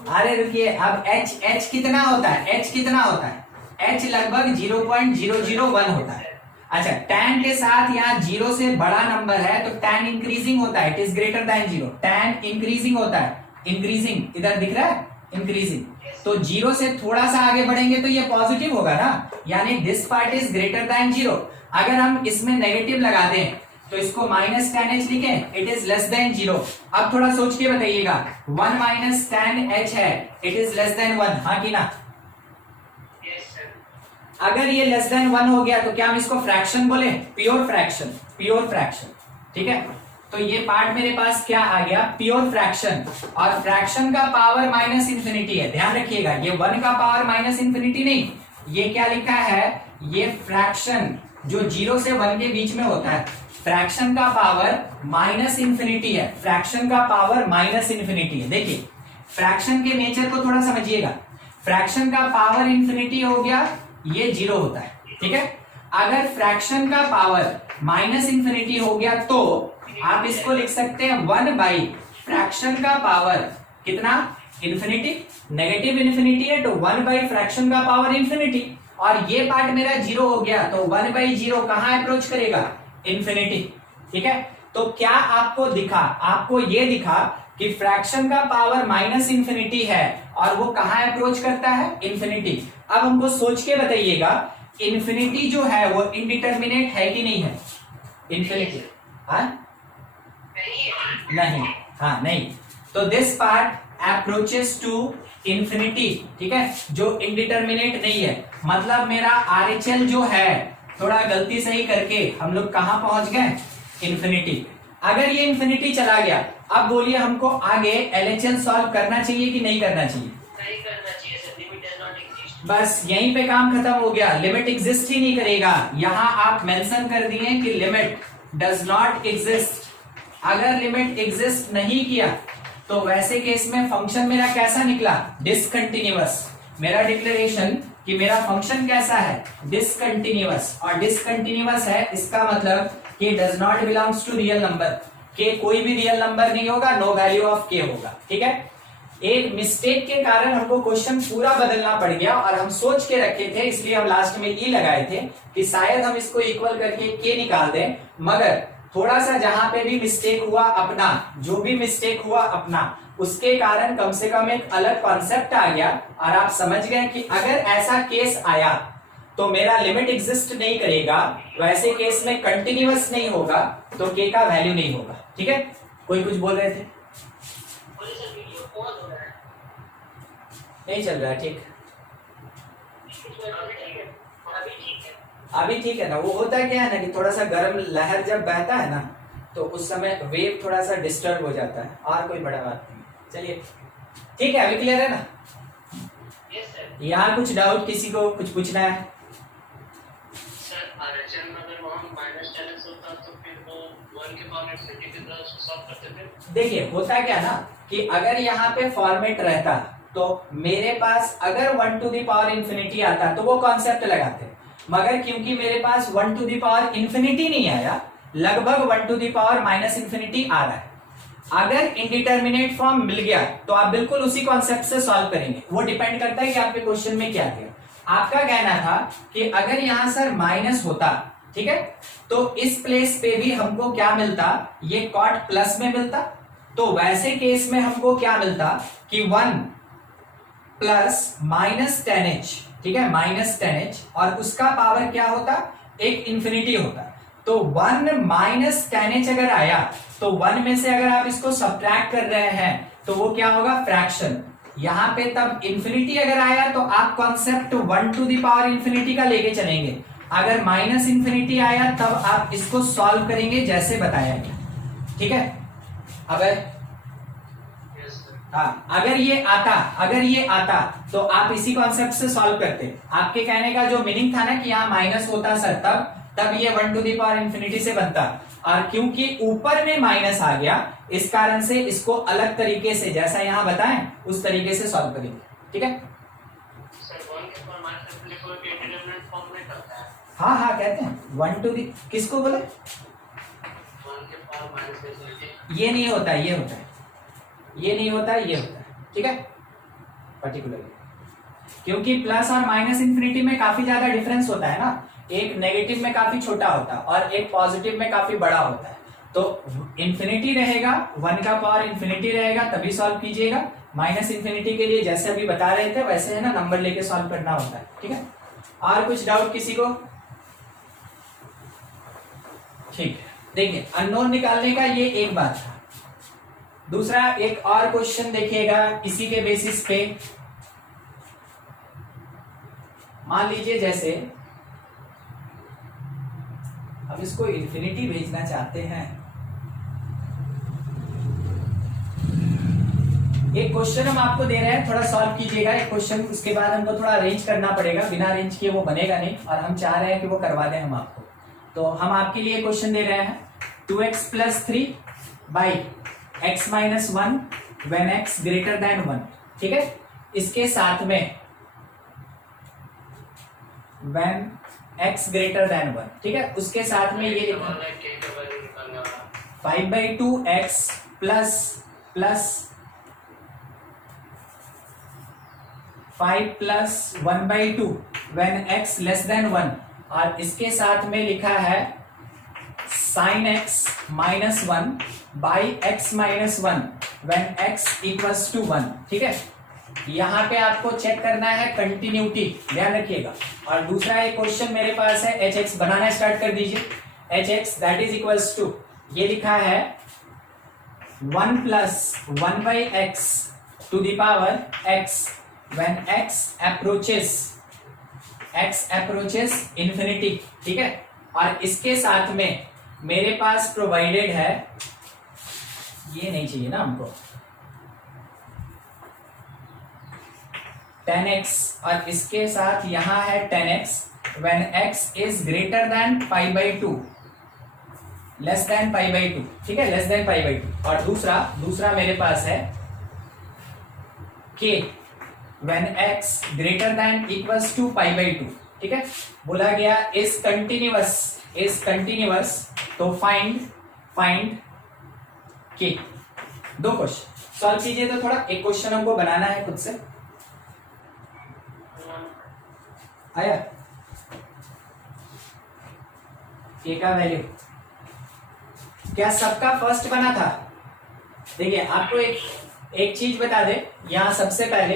अरे रुकिए, अब h कितना होता है, h कितना होता है, h लगभग 0.001 होता है। अच्छा, tan के साथ यहाँ 0 से बड़ा नंबर है तो tan इंक्रीजिंग होता है, it is greater than 0, tan increasing होता है, इंक्रीजिंग इधर दिख रहा है, इंक्रीजिंग, तो 0 से थोड़ा सा आगे बढ़ेंगे तो ये पॉजिटिव होगा ना, यानी this part is greater than 0। अगर हम इसमें नेगेटिव लगा दें तो इसको -tan h लिखें, इट इज लेस देन 0। अब थोड़ा सोच के बताइएगा, 1 - tan h है, इट इज लेस देन 1, हाँ कि ना, अगर ये लेस देन 1 हो गया तो क्या हम इसको फ्रैक्शन बोले, प्योर फ्रैक्शन, ठीक है। तो ये पार्ट मेरे पास क्या आ गया, प्योर फ्रैक्शन, और फ्रैक्शन का पावर -∞ है, ध्यान रखिएगा, ये 1 का पावर -∞ नहीं, ये क्या लिखा है, ये फ्रैक्शन जो 0 से 1 के बीच में होता है, फ्रैक्शन का पावर -∞ है, फ्रैक्शन का पावर -∞ है। देखिए फ्रैक्शन के नेचर को थोड़ा समझिएगा, फ्रैक्शन का पावर इंफिनिटी हो गया, ये 0 होता है, ठीक है। अगर फ्रैक्शन का पावर माइनस इंफिनिटी हो गया तो आप इसको लिख सकते हैं 1 बाई फ्रैक्शन का पावर कितना, इंफिनिटी, नेगेटिव इंफिनिटी है तो 1 बाई फ्रैक्शन का पावर इंफिनिटी, और ये पार्ट मेरा 0 हो गया तो 1 बाई 0 कहां अप्रोच करेगा, इंफिनिटी, ठीक है। तो क्या आपको दिखा, आपको ये दिखा कि फ्रैक्शन का पावर माइनस इंफिनिटी है और वो कहां अप्रोच करता है, इंफिनिटी। अब हमको सोच के बताइएगा इंफिनिटी जो है वो इनडिटर्मिनेट है कि नहीं है, इंफिनिटी, हाँ नहीं, हाँ नहीं, तो this part approaches to infinity, ठीक है, जो इनडिटर्मिनेट नहीं है। मतलब मेरा आरएचएल जो है थोड़ा गलती सही करके हम लोग कहां पहुंच गए, इंफिनिटी। अगर ये इंफिनिटी चला गया, अब बोलिए हमको आगे एलएचएल सॉल्व करना चाहिए कि नहीं करना चाहिए, नहीं करना चाहिए sir, limit does not exist. बस यहीं पे काम खत्म हो गया, लिमिट एग्जिस्ट ही नहीं करेगा। यहां आप मेंशन कर दिए कि लिमिट डज नॉट एग्जिस्ट। अगर लिमिट एग्जिस्ट नहीं किया तो वैसे केस में फंक्शन मेरा कैसा निकला, डिसकंटिन्यूअस। मेरा डिक्लेरेशन कि मेरा फंक्शन कैसा है, डिसकंटिन्यूअस, और डिसकंटिन्यूअस है इसका मतलब कि does not belongs to real number, के कोई भी रियल नंबर नहीं होगा, नो वैल्यू ऑफ के होगा, ठीक है। एक मिस्टेक के कारण हमको क्वेश्चन पूरा बदलना पड़ गया और हम सोच के रखे थे, इसलिए हम लास्ट में ई लगाए थे कि शायद हम इसको इक्वल करके के निकाल दें, मगर थोड़ा सा जहां पे भी मिस्टेक हुआ अपना, जो भी मिस्टेक हुआ अपना, उसके कारण कम से कम एक अलग कॉन्सेप्ट आ गया और आप समझ गए कि अगर ऐसा केस आया तो मेरा लिमिट एग्जिस्ट नहीं करेगा, वैसे केस में कंटिन्यूअस नहीं होगा तो के का वैल्यू नहीं होगा, ठीक है। कोई कुछ बोल रहे थे, बोले सर वीडियो पॉज हो रहा है, नहीं चल रहा है, ठीक, अभी ठीक है, अभी ठीक है। अभी ठीक है ना। वो होता क्या है ना कि थोड़ा सा गर्म लहर जब बहता है ना तो उस समय वेव थोड़ा सा डिस्टर्ब हो जाता है, और कोई बड़ा बात नहीं। चलिए ठीक है, अभी क्लियर है ना। Yes sir. यहाँ कुछ डाउट, किसी को कुछ पूछना है, सर आरएचएल में अगर वहां माइनस 10x होता तो फिर वो 1 के पावर इंफिनिटी की तरह उसको सॉल्व करते थे। देखिए होता क्या ना कि अगर यहाँ पे फॉर्मेट रहता तो मेरे पास अगर 1 टू द पावर इंफिनिटी आता तो वो कॉन्सेप्ट लगाते, मगर क्योंकि मेरे पास 1 टू द पावर इंफिनिटी नहीं आया, लगभग 1 to the power minus infinity आ रहा है। अगर इंडिटर्मिनेट फॉर्म मिल गया तो आप बिल्कुल उसी कॉन्सेप्ट से सॉल्व करेंगे, वो डिपेंड करता है कि आपके क्वेश्चन में क्या दिया। आपका कहना था कि अगर यहां सर माइनस होता, ठीक है, तो इस प्लेस पे भी हमको क्या मिलता, ये कॉट प्लस में मिलता, तो वैसे केस में हमको क्या मिलता कि 1 प्लस माइनस 10h, ठीक है, माइनस 10h, और उसका पावर क्या होता, एक इंफिनिटी होता। तो 1 माइनस 10h अगर आया तो 1 में से अगर आप इसको सब्ट्रैक्ट कर रहे हैं तो वो क्या होगा, फ्रैक्शन। यहां पे तब इंफिनिटी अगर आया तो आप concept 1 to the power infinity का लेके चलेंगे, अगर माइनस इंफिनिटी आया तब आप इसको सॉल्व करेंगे जैसे बताया गया, ठीक है। अगर हाँ, अगर ये आता तो आप इसी कॉन्सेप्ट से सॉल्व करते। आपके कहने का जो मीनिंग था ना कि यहाँ माइनस होता सर, तब ये 1 टू द पावर इंफिनिटी से बनता, और क्योंकि ऊपर में माइनस आ गया इस कारण से इसको अलग तरीके से जैसा यहाँ बताएं उस तरीके से सॉल्व करेंगे, ठीक है। सर 1 के पावर माइनस इंफिनिटी को इंडिटरमिनेट फॉर्म में करता है। हाँ कहते हैं 1 टू द, किसको बोले, 1 के पावर माइनस इंफिनिटी, ये नहीं होता, ये होता है, ये नहीं होता, ये होता है, ठीक है, पर्टिकुलरली। क्योंकि प्लस और माइनस इंफिनिटी में काफी ज्यादा डिफरेंस होता है ना, एक नेगेटिव में काफी छोटा होता है और एक पॉजिटिव में काफी बड़ा होता है। तो इंफिनिटी रहेगा, 1 का पावर इंफिनिटी रहेगा तभी सॉल्व कीजिएगा। माइनस इंफिनिटी के लिए जैसे अभी बता रहे थे वैसे है ना, नंबर लेके सॉल्व करना होता है, ठीक है। और कुछ डाउट किसी को, ठीक है। देखिए अननोन निकालने का ये एक बात था। दूसरा एक और क्वेश्चन देखिएगा इसी के बेसिस पे। मान लीजिए जैसे अब इसको इंफिनिटी भेजना चाहते हैं, एक क्वेश्चन हम आपको दे रहे हैं, थोड़ा सॉल्व कीजिएगा एक क्वेश्चन, उसके बाद हमको थोड़ा अरेंज करना पड़ेगा, बिना अरेंज किए वो बनेगा नहीं, और हम चाह रहे हैं कि वो करवा दें हम आपको। तो हम आपके लिए क्वेश्चन दे रहे हैं 2x + 3 by x - 1 when x greater then 1, ठीक है। इसके साथ में व्हेन x ग्रेटर देन 1, ठीक है। उसके साथ में ये लिखा के का वैल्यू निकालना है 5/2x plus 5 plus 1/2 when x less than 1, और इसके साथ में लिखा है sin x minus 1 by x minus 1 when x equals to 1, ठीक है। यहां पे आपको चेक करना है कंटिन्यूटी, ध्यान रखिएगा। और दूसरा एक क्वेश्चन मेरे पास है, hx बनाना स्टार्ट कर दीजिए। hx that is equals to, ये लिखा है 1 plus 1/x to the power x when x approaches infinity, ठीक है। और इसके साथ में मेरे पास प्रोवाइडेड है, ये नहीं चाहिए ना हमको, 10x, और इसके साथ यहां है 10x when x is greater then 5/2, less than 5/2, ठीक है, लेस देन 5/2। और दूसरा मेरे पास है k when x greater than equals to 5/2, ठीक है। बोला गया इज कंटिन्यूअस, तो फाइंड k। दो क्वेश्चन सॉल्व कीजिए, तो थोड़ा एक क्वेश्चन हमको बनाना है खुद से। आया k का वैल्यू क्या सबका फर्स्ट बना था? देखिए आपको एक चीज बता दे यहां सबसे पहले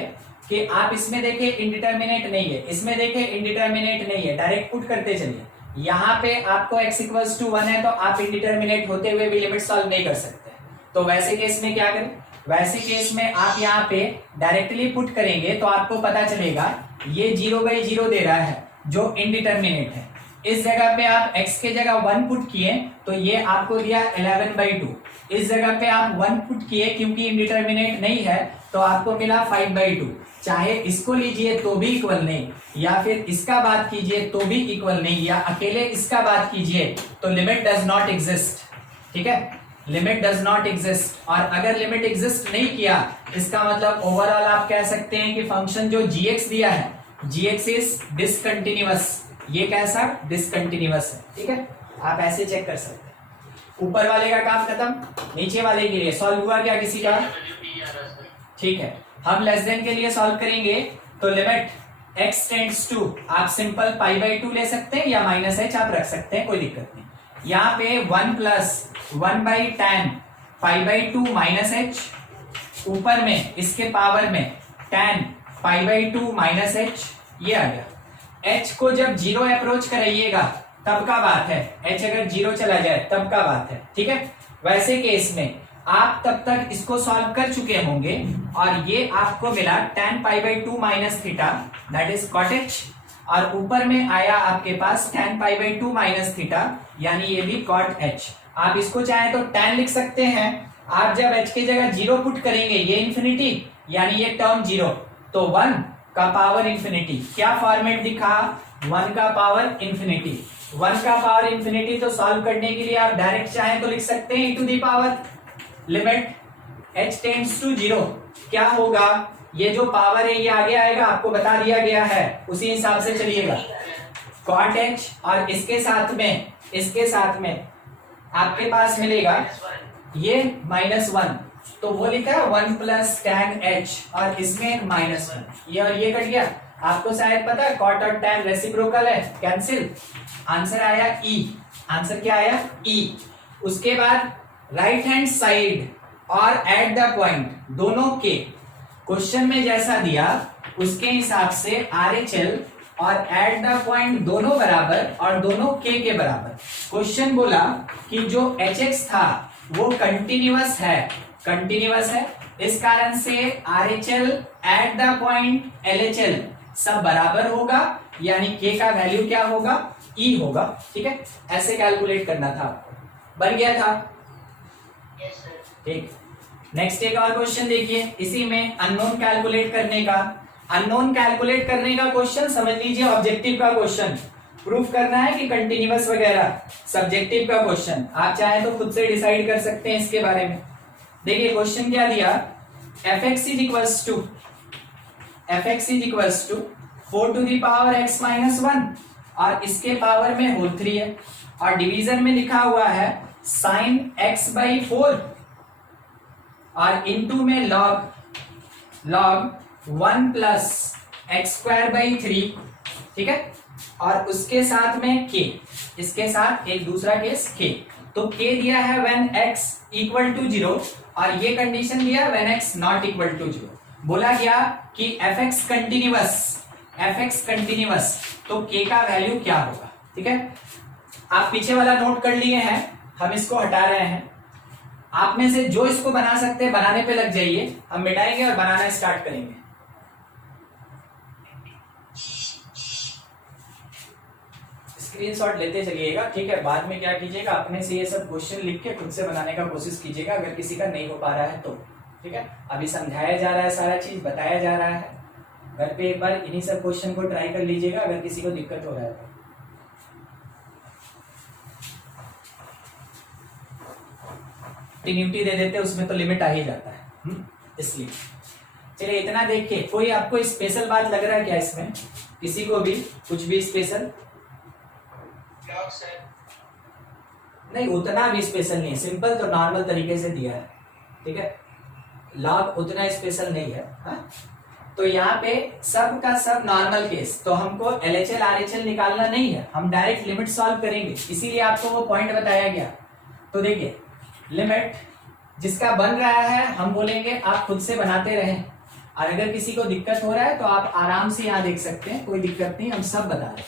कि आप इसमें देखे इंडिटरमिनेट नहीं है, इसमें देखे इंडिटरमिनेट नहीं है, डायरेक्ट पुट करते चलिए। यहाँ पे आपको x इक्वल्स टू 1 है, तो आप इंडिटरमिनेट होते हुए भी लिमिट सॉल्व नहीं कर सकते। तो वैसे केस में क्या करें, वैसे केस में आप यहाँ पे डायरेक्टली पुट करेंगे तो आपको पता चलेगा ये 0/0 दे रहा है जो इंडिटरमिनेट है। इस जगह पे आप x के जगह 1 पुट किए तो ये आपको दिया 11/2। इस जगह पे आप 1 पुट किए क्योंकि इंडिटरमिनेट नहीं है तो आपको मिला 5/2। चाहे इसको लीजिए तो भी इक्वल नहीं, या फिर इसका बात कीजिए तो भी इक्वल नहीं, या अकेले इसका बात कीजिए तो लिमिट डज नॉट एग्जिस्ट, ठीक है, लिमिट डज नॉट एग्जिस्ट। और अगर लिमिट एग्जिस्ट नहीं किया इसका मतलब ओवरऑल आप कह सकते हैं कि फंक्शन जो gx दिया है gx इज डिसकंटिन्यूअस। ये कैसा डिसकंटिन्यूअस है, ठीक है, आप ऐसे चेक कर सकते हैं। ऊपर वाले का काम खत्म, नीचे वाले के लिए सॉल्व हुआ क्या किसी का? ठीक है, हम लेस देन के लिए सॉल्व करेंगे तो लिमिट x टेंड्स टू, आप सिंपल π/2 ले सकते हैं या -h आप रख सकते हैं, कोई दिक्कत नहीं। यहाँ पे 1 प्लस 1/tan π/2 -h, ऊपर में इसके पावर में tan π/2 -h, ये आ गया। h को जब 0 अप्रोच कराइएगा तब का बात है, h अगर 0 चला जाए तब का बात है, ठीक है। वैसे केस में आप तब तक इसको सॉल्व कर चुके होंगे और ये आपको मिला tan π/2 - theta that is cot h, और ऊपर में आया आपके पास tan π/2 - थीटा यानी ये भी cot h। आप इसको चाहे तो tan लिख सकते हैं, आप जब h की जगह 0 पुट करेंगे ये इंफिनिटी यानी ये टर्म 0, तो 1 का पावर इंफिनिटी, क्या फॉर्मेट दिखा 1 का पावर इंफिनिटी। 1 का पावर इंफिनिटी तो सॉल्व करने के लिए आप डायरेक्ट चाहे तो लिख सकते हैं e to the power limit h tends to 0, क्या होगा, ये जो पावर है ये आगे आएगा, आपको बता दिया गया है, उसी हिसाब से चलिएगा। cot h और इसके साथ में आपके पास मिलेगा ये -1, तो वो लिखा है 1 प्लस tan h और इसमें -1, ये और ये कट गया। आपको शायद पता है cot और tan रेसिप्रोकल है, कैंसिल, आंसर आया e। आंसर क्या आया e। उसके बाद राइट हैंड साइड और एट द पॉइंट दोनों के क्वेश्चन में जैसा दिया उसके हिसाब से RHL और एट द पॉइंट दोनों बराबर और दोनों k के बराबर। क्वेश्चन बोला कि जो hx था वो कंटिन्यूअस है, इस कारण से RHL eight the point LHL सब बराबर होगा, यानी k का वैल्यू क्या होगा e होगा, ठीक है। ऐसे कैलकुलेट करना था आपको, बन गया था, ठीक। नेक्स्ट एक और क्वेश्चन देखिए, इसी में अननोन कैलकुलेट करने का क्वेश्चन समझ लीजिए, ऑब्जेक्टिव का क्वेश्चन, प्रूफ करना है कि कंटिन्यूअस वगैरह, सब्जेक्टिव का क्वेश्चन, आप चाहे तो खुद से डिसाइड कर सकते हैं इसके बारे में। देखिए क्वेश्चन क्या दिया, fx is equals to 4 to the power x minus 1 और इसके पावर में होल 3 है और डिवीजन में लिखा हुआ है साइन x बाई 4 और इनटू में log 1 plus x square by 3, ठीक है, और उसके साथ में k, इसके साथ एक दूसरा केस k। तो k दिया है व्हेन x इक्वल टू 0 और ये कंडीशन दिया when x not equal to 0। बोला गया कि fx कंटिन्यूअस, तो k का वैल्यू क्या होगा, ठीक है। आप पीछे वाला नोट कर लिए हैं, हम इसको हटा रहे हैं। आप में से जो इसको बना सकते हैं बनाने पे लग जाइए, हम मिटाएंगे और बनाना स्टार्ट करेंगे। स्क्रीनशॉट लेते चलिएगा, ठीक है। बाद में क्या कीजिएगा, अपने से ये सब क्वेश्चन लिख के खुद से बनाने का कोशिश कीजिएगा अगर किसी का नहीं हो पा रहा है तो, ठीक है। अभी समझाया जा रहा है, सारा चीज बताया जा रहा है। घर पे एक बार इन्हीं सब क्वेश्चन को ट्राई कर लीजिएगा अगर किसी को दिक्कत हो रहा है तो। कंटिन्यूटी दे देते, उसमें तो लिमिट आ ही जाता है, इसलिए। चलिए इतना देख के कोई आपको स्पेशल बात लग रहा है क्या इसमें, किसी को भी कुछ भी स्पेशल? नहीं, उतना भी स्पेशल नहीं, सिंपल तो नॉर्मल तरीके से दिया है, ठीक है। लॉग उतना स्पेशल नहीं है, हा? तो यहाँ पे सब का सब नॉर्मल केस, तो हमको LHL RHL निकालना नहीं है, हम डायरेक्ट लिमिट सॉल्व करेंगे, इसीलिए आपको वो पॉइंट बताया गया। तो देखिए लिमिट जिसका बन रहा है हम बोलेंगे आप खुद से बनाते रहें, और अगर किसी को दिक्कत हो रहा है तो आप आराम से यहाँ देख सकते हैं, कोई दिक्कत नहीं, हम सब बता रहे हैं।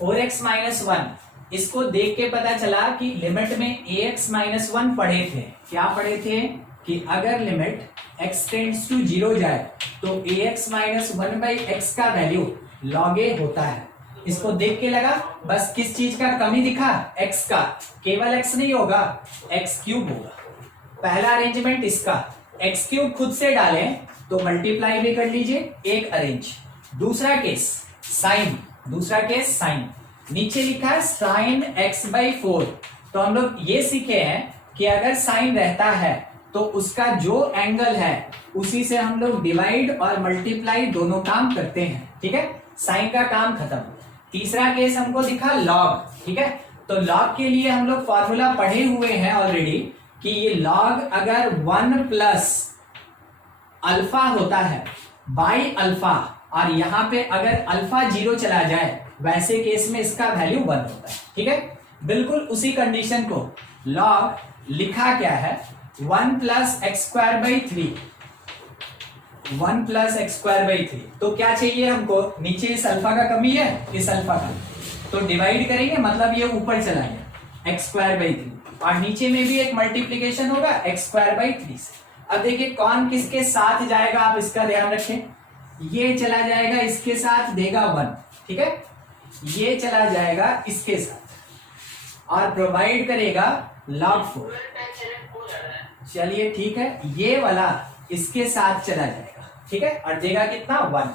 4x माइनस 1, इसको देख के पता चला कि लिमिट में ax माइनस 1 पढ़े थे। क्या पढ़े थे कि अगर लिमिट x टेंड्स टू 0 जाए तो ax माइनस 1 बाई एक्स का वैल्यू log a होता है। इसको देख के लगा बस किस चीज का कमी दिखा, x का, केवल x नहीं होगा, x क्यूब होगा। पहला अरेंजमेंट इसका, x क्यूब खुद से डालें तो मल्टीप्लाई भी कर लीजिए, एक अरेंज। दूसरा केस साइन, नीचे लिखा है साइन x बाई 4। तो हम लोग ये सीखे हैं कि अगर साइन रहता है तो उसका जो एंगल है उसी से हम लोग डिवाइड और मल्टीप्लाई दोनों काम करते हैं, ठीक है। साइन का काम खत्म। तीसरा केस हमको दिखा लॉग, ठीक है। तो लॉग के लिए हम लोग फॉर्मूला पढ़े हुए हैं ऑलरेडी कि ये लॉग अगर 1 प्लस अल्फा होता है बाई अल्फा, और यहाँ पे अगर अल्फा 0 चला जाए वैसे केस में इसका वैल्यू 1 होता है, ठीक है। बिल्कुल उसी कंडीशन को लॉग लिखा क्या है, 1 plus x square by 3, 1 plus x square by 3। तो क्या चाहिए हमको, नीचे इस अल्फा का कमी है, इस अल्फा का, तो डिवाइड करेंगे, मतलब ये ऊपर चला गया एक्स स्क्वायर बाई 3, और नीचे में भी एक मल्टीप्लीकेशन होगा एक्स स्क्वायर बाई 3 से। अब देखिए कौन किसके साथ जाएगा, आप इसका ध्यान रखें, ये चला जाएगा इसके साथ, देगा 1, ठीक है। ये चला जाएगा इसके साथ और प्रोवाइड करेगा log 4। चलिए ठीक है, ये वाला इसके साथ चला जाएगा, ठीक है, और देगा कितना 1।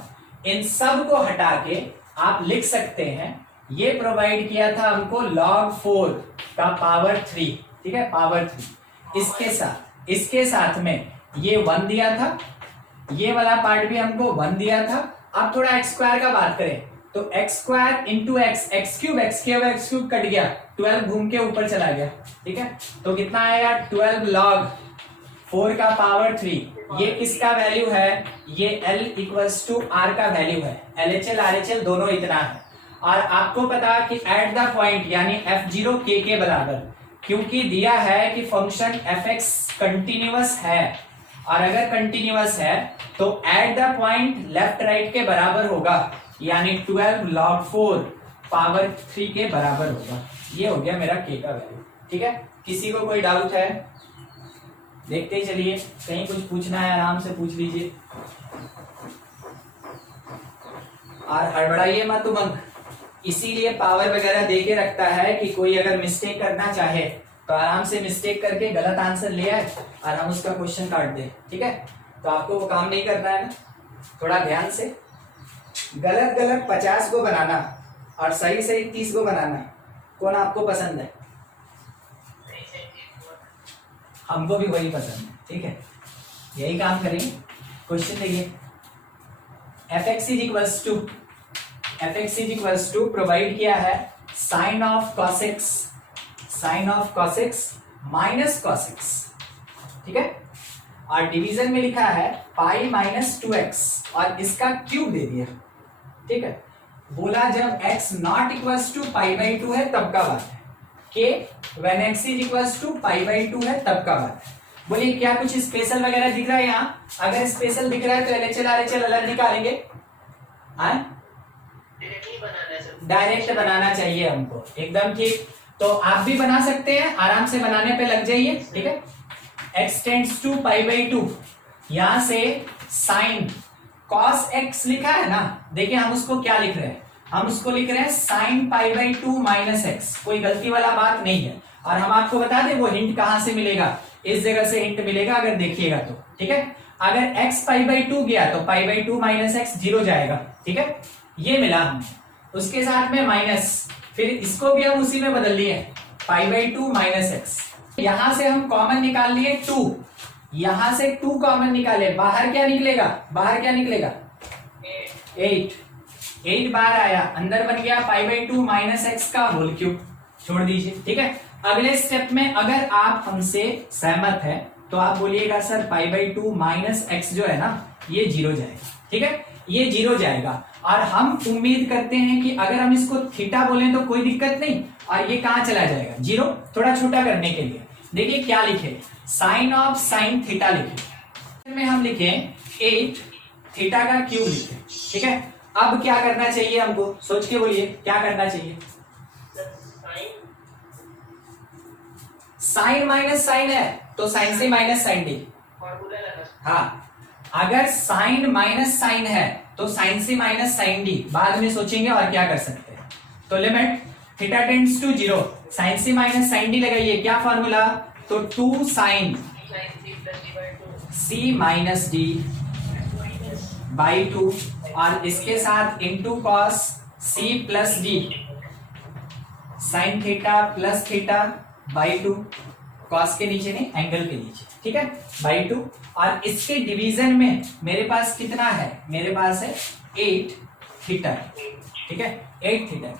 इन सब को हटा के आप लिख सकते हैं ये प्रोवाइड किया था हमको log 4 का पावर 3, ठीक है, पावर 3। इसके साथ में ये 1 दिया था, ये वाला पार्ट भी हमको 1 दिया था। अब थोड़ा एक्स स्क्वायर का बात करें तो x square into x, x cube cut गया, 12 घूम के ऊपर चला गया, ठीक है। तो कितना आएगा 12 log 4 का पावर 3। ये किसका वैल्यू है, ये L इक्वल्स टू R का वैल्यू है, LHL RHL दोनों इतना है। और आपको पता कि एट द पॉइंट यानी f0 k के बराबर, क्योंकि दिया है कि फंक्शन fx कंटिन्यूअस है, और अगर कंटिन्यूअस है तो eight the point left right के बराबर होगा, यानी 12 log 4 पावर 3 के बराबर होगा। ये हो गया मेरा k का वैल्यू, ठीक है। किसी को कोई डाउट है, देखते ही चलिए, कहीं कुछ पूछना है आराम से पूछ लीजिए, और हड़बड़ाइए मत उमंग। इसीलिए पावर वगैरह दे के रखता है कि कोई अगर मिस्टेक करना चाहे तो आराम से मिस्टेक करके गलत आंसर ले आए और हम उसका क्वेश्चन काट दें, ठीक है। तो आपको वो काम नहीं करना है ना, थोड़ा ध्यान से। गलत 50 को बनाना और सही 30 को बनाना, कौन आपको पसंद है? हमको भी वही पसंद है, ठीक है, यही काम करेंगे। क्वेश्चन देखिए, fx is equals to f x is equals to provide किया है sine of cos x minus cos x, ठीक है। और डिवीजन में लिखा है पाई माइनस 2x और इसका क्यूब दे दिया, ठीक है। बोला जब x not equals to pi by 2 है तब का बात है, के when x is equals to pi by 2 है तब का बात है। बोलिए क्या कुछ स्पेशल वगैरह दिख रहा है यहाँ? अगर स्पेशल दिख रहा है तो LHL RHL अलग निकालेंगे, डायरेक्ट बनाना चाहिए हमको, एकदम ठीक। तो आप भी बना सकते हैं, आराम से बनाने पे लग जाइए, ठीक है। x tends to pi by 2, यहां से साइन cos x लिखा है ना, देखिए हम उसको क्या लिख रहे हैं, हम उसको लिख रहे हैं sine pi by 2 minus x, कोई गलती वाला बात नहीं है। और हम आपको बता दें वो हिंट कहां से मिलेगा, इस जगह से हिंट मिलेगा अगर देखिएगा तो, ठीक है। अगर x पाई बाई 2 गया तो पाई बाई 2 माइनस एक्स 0 जाएगा, ठीक है। ये मिला हमें, उसके साथ में माइनस, फिर इसको भी हम उसी में बदल लिए पाई बाई 2 माइनस एक्स। यहां से हम कॉमन निकाल लिए 2, यहां से 2 कॉमन निकाले, बाहर क्या निकलेगा, बाहर क्या निकलेगा 8 बार आया, अंदर बन गया पाई बाई 2 माइनस एक्स का होल क्यूब, छोड़ दीजिए, ठीक है। अगले स्टेप में अगर आप हमसे सहमत है तो आप बोलिएगा sir pi by 2 minus x जो है ना ये 0 जाएगा, ठीक है, ये 0 जाएगा। और हम उम्मीद करते हैं कि अगर हम इसको थीटा बोलें तो कोई दिक्कत नहीं, और ये कहां चला जाएगा 0, थोड़ा छोटा करने के लिए देखिए क्या लिखे, साइन ऑफ साइन थीटा लिखे, में हम लिखे 8 थीटा का क्यूब लिखे, ठीक है। अब क्या करना चाहिए हमको, सोच के बोलिए क्या करना चाहिए। साइन माइनस साइन है तो साइन से माइनस साइन डी, हाँ, अगर साइन माइनस साइन है तो साइन से माइनस साइन डी, बाद में सोचेंगे और क्या कर सकते हैं। तो limit theta tends to 0, sine से माइनस साइन डी लगाइए, क्या फॉर्मूला, तो 2 sine c minus d by 2 और इसके साथ into cos c plus d sine theta plus theta by 2, cos के नीचे नहीं एंगल के नीचे, ठीक है, बाई 2। और इसके डिवीजन में मेरे पास कितना है, मेरे पास है 8 थीटा, ठीक है, 8 थीटा।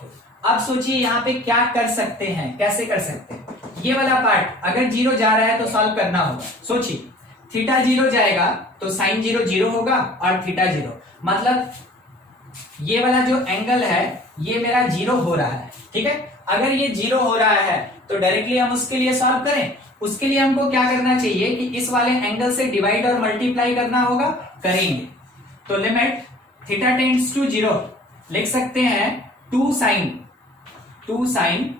अब सोचिए यहाँ पे क्या कर सकते हैं, कैसे कर सकते हैं, ये वाला पार्ट अगर 0 जा रहा है तो सॉल्व करना होगा। सोचिए थीटा 0 जाएगा तो साइन 0 0 होगा और थीटा 0, मतलब ये वाला जो एंगल है ये मेरा 0 हो रहा है, ठीक है। अगर ये 0 हो रहा है तो डायरेक्टली हम उसके लिए सॉल्व करें, उसके लिए हमको क्या करना चाहिए कि इस वाले एंगल से डिवाइड और मल्टीप्लाई करना होगा, करेंगे। तो लिमिट थीटा टेंड्स टू 0 लिख सकते हैं 2 साइन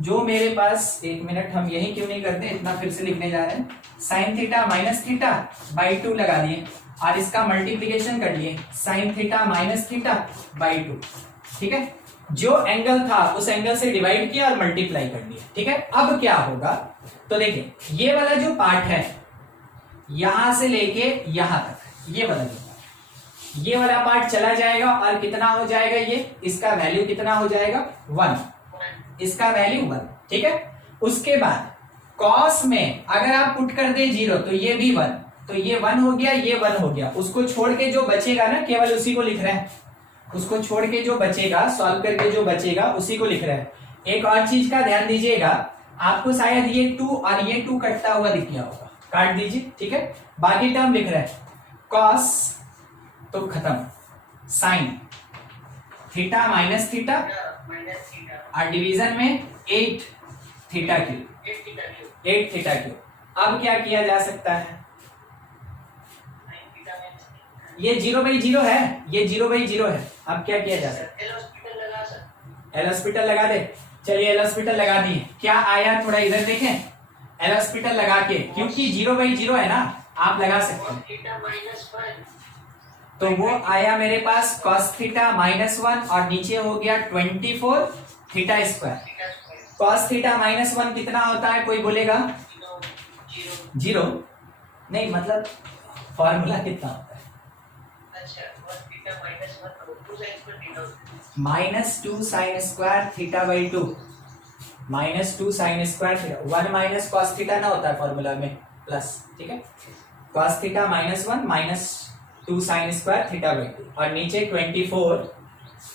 जो मेरे पास, एक मिनट हम यही क्यों नहीं करते, इतना फिर से लिखने जा रहे हैं, sign theta minus theta by 2 लगा दिए और इसका मल्टीप्लीकेशन कर लिए, sign theta minus theta by 2, ठीक है। जो एंगल था उस एंगल से डिवाइड किया और मल्टीप्लाई कर दिया, ठीक है। अब क्या होगा, तो देखिए ये वाला जो पार्ट है यहां से लेके यहां तक, ये वाला पार्ट चला जाएगा और कितना हो जाएगा, ये इसका वैल्यू कितना हो जाएगा 1, इसका वैल्यू 1, ठीक है। उसके बाद कॉस में अगर आप पुट कर दे 0 तो ये भी 1, तो ये 1 हो गया, ये 1 हो गया, उसको छोड़ के जो बचेगा ना केवल उसी को लिख रहे हैं, उसको छोड़ के जो बचेगा, सॉल्व करके जो बचेगा उसी को लिख रहे हैं। एक और चीज का ध्यान दीजिएगा, आपको शायद ये 2 और ये 2 कटता हुआ दिख गया होगा, काट दीजिए, ठीक है। बाकी टर्म लिख रहे हैं, कॉस तो खत्म, साइन थीटा माइनस थीटा और डिवीजन में 8 थीटा क्यूब, 8 थीटा क्यूब। अब क्या किया जा सकता है, ये 0/0 है, ये 0/0 है, अब क्या किया जा सकता है, एल हॉस्पिटल लगा दे, चलिए एल हॉस्पिटल लगा दिए, क्या आया थोड़ा इधर देखें, एल हॉस्पिटल लगा के, क्योंकि 0/0 है ना आप लगा सकते हैं, तो वो आया मेरे पास कॉस थीटा -1 और नीचे हो गया 24 थीटा स्क्वायर। कॉस थीटा -1 कितना होता है, कोई बोलेगा 0 नहीं, मतलब फॉर्मूला कितना होता है, -2 sine square theta by 2, -2 sine square theta, 1 minus cos theta ना होता है फॉर्मूला में प्लस, ठीक है, cos theta -1 -2 sine square theta by 2 और नीचे 24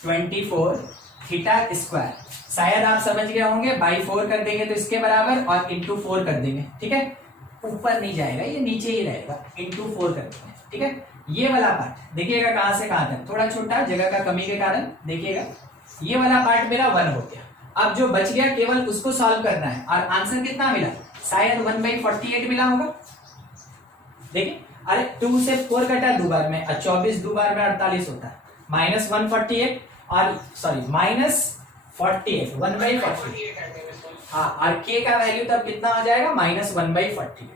24 थीटा स्क्वायर। शायद आप समझ गए होंगे, बाई 4 कर देंगे तो इसके बराबर और इंटू 4 कर देंगे, ठीक है। ऊपर नहीं जाएगा, ये नीचे ही रहेगा, इंटू 4 कर देंगे, ठीक है। ये वाला पार्ट देखिएगा कहां से कहां तक, थोड़ा छोटा जगह का कमी के कारण देखिएगा, ये वाला पार्ट मेरा 1 हो गया। अब जो बच गया केवल उसको सॉल्व करना है, और आंसर कितना मिला, शायद 1/48 मिला होगा। देखिए, अरे 2 से 4 कटा 2 बार में, 24 2 बार में 48 होता है, -148 और सॉरी -48 1/48। हाँ, और k का वैल्यू तब कितना हो जाएगा, -1/48।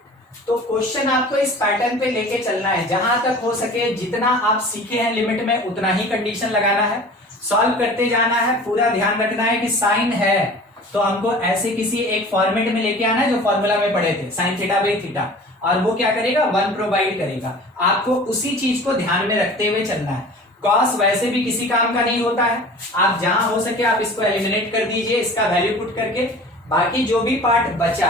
तो क्वेश्चन आपको इस पैटर्न पे लेके चलना है, जहां तक हो सके जितना आप सीखे हैं लिमिट में उतना ही कंडीशन लगाना है, सॉल्व करते जाना है। पूरा ध्यान रखना है कि साइन है तो हमको ऐसे किसी एक फॉर्मेट में लेके आना है जो फॉर्मूला में पढ़े थे, साइन थीटा बाई थीटा, और वो क्या करेगा, 1 प्रोवाइड करेगा। आपको उसी चीज को ध्यान में रखते हुए चलना है। कॉस वैसे भी किसी काम का नहीं होता है, आप जहां हो सके आप इसको एलिमिनेट कर दीजिए इसका वैल्यू पुट करके। बाकी जो भी पार्ट बचा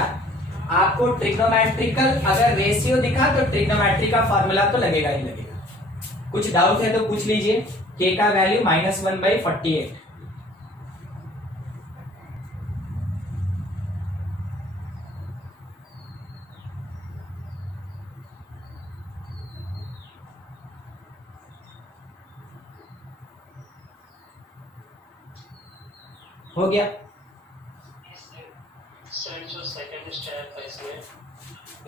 आपको ट्रिग्नोमेट्रिकल, अगर रेशियो दिखा तो ट्रिग्नोमेट्री का फॉर्मूला तो लगेगा ही लगेगा। कुछ डाउट है तो पूछ लीजिए। k का वैल्यू -1/48। हो गया। सर जो सेकंड स्टेप है इसमें,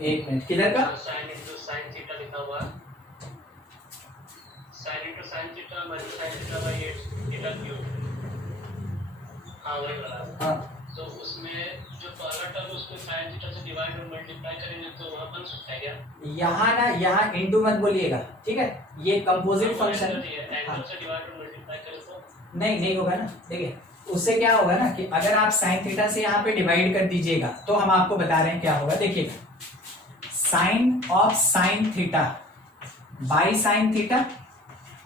एक मिनट, किधर का, साइन इनटू साइन थीटा लिखा हुआ है, sine into sine theta minus sine theta by 8 theta cube. हाँ वही वाला। हाँ, तो उसमें जो पहला टर्म उसको साइन थीटा से डिवाइड और मल्टीप्लाई करेंगे तो वहां बन सकता है क्या? यहाँ ना, यहाँ इंटू मत बोलिएगा, ठीक है, ये कंपोजिट फंक्शन। एंगल से डिवाइड और मल्टीप्लाई करें तो नहीं होगा ना। देखिए उससे क्या होगा ना कि अगर आप साइन थीटा से यहाँ पे डिवाइड कर दीजिएगा तो हम आपको बता रहे हैं क्या होगा। देखिएगा, sine of sine theta by sine theta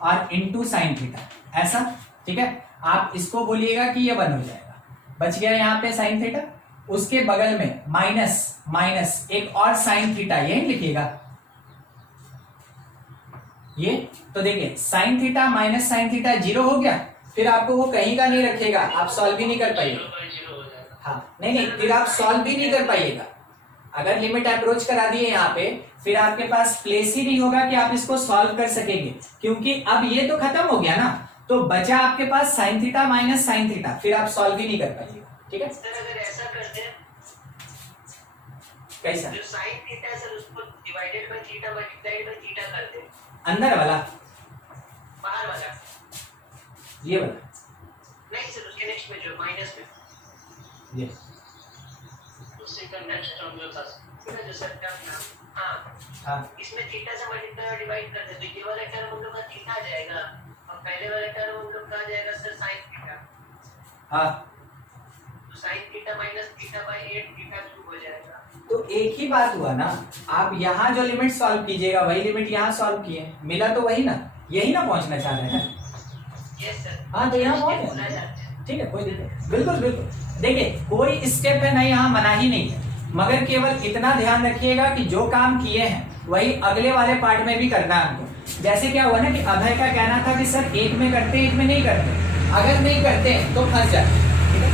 और इंटू साइन थीटा, ऐसा, ठीक है। आप इसको बोलिएगा कि ये 1 हो जाएगा, बच गया यहाँ पे साइन थीटा, उसके बगल में माइनस एक और साइन थीटा, यही लिखिएगा ये। तो देखिए sign theta minus sine theta 0 हो गया, फिर आपको वो कहीं का नहीं रखेगा, आप सॉल्व भी नहीं कर पाइएगा। हाँ, नहीं, फिर आप सॉल्व भी नहीं कर पाइएगा। अगर लिमिट अप्रोच करा दिए यहाँ पे, फिर आपके पास प्लेस ही नहीं होगा कि आप इसको सॉल्व कर सकेंगे, क्योंकि अब ये तो खत्म हो गया ना, तो बचा आपके पास sine theta minus sine theta, फिर आप सॉल्व भी नहीं कर पाइएगा, ठीक है। सर अगर ऐसा करते हैं, कैसा, जो साइन थीटा है सर उसको divided by theta multiplied by theta कर दें, अंदर वाला, बाहर वाला, ये वाला, नहीं सर उसके नेक्स्ट में जो माइनस में, ये उसी का नेक्स्ट टर्म जो था जो सर टर्म ना, हाँ, इसमें थीटा से मल्टीप्लाई और डिवाइड कर दे तो ये वाला टर्म हम लोग का थीटा आ जाएगा और पहले वाला टर्म हम लोग का आ जाएगा सर साइन थीटा। हाँ, तो sign theta minus theta by 8 theta cube हो जाएगा। तो एक ही बात हुआ ना, आप यहाँ जो लिमिट सॉल्व कीजिएगा वही लिमिट यहाँ सॉल्व किए, मिला तो वही ना, यही ना पहुंचना चाह रहे हैं। Yes sir. हाँ, तो यहाँ पहुंच जाए, ठीक है, कोई दिक्कत, बिल्कुल। देखिए कोई स्टेप है ना यहाँ मना ही नहीं है, मगर केवल इतना ध्यान रखिएगा कि जो काम किए हैं वही अगले वाले पार्ट में भी करना है हमको। जैसे क्या हुआ ना कि अभय का कहना था कि सर एक में करते एक में नहीं करते, अगर नहीं करते तो फंस जाते, ठीक है।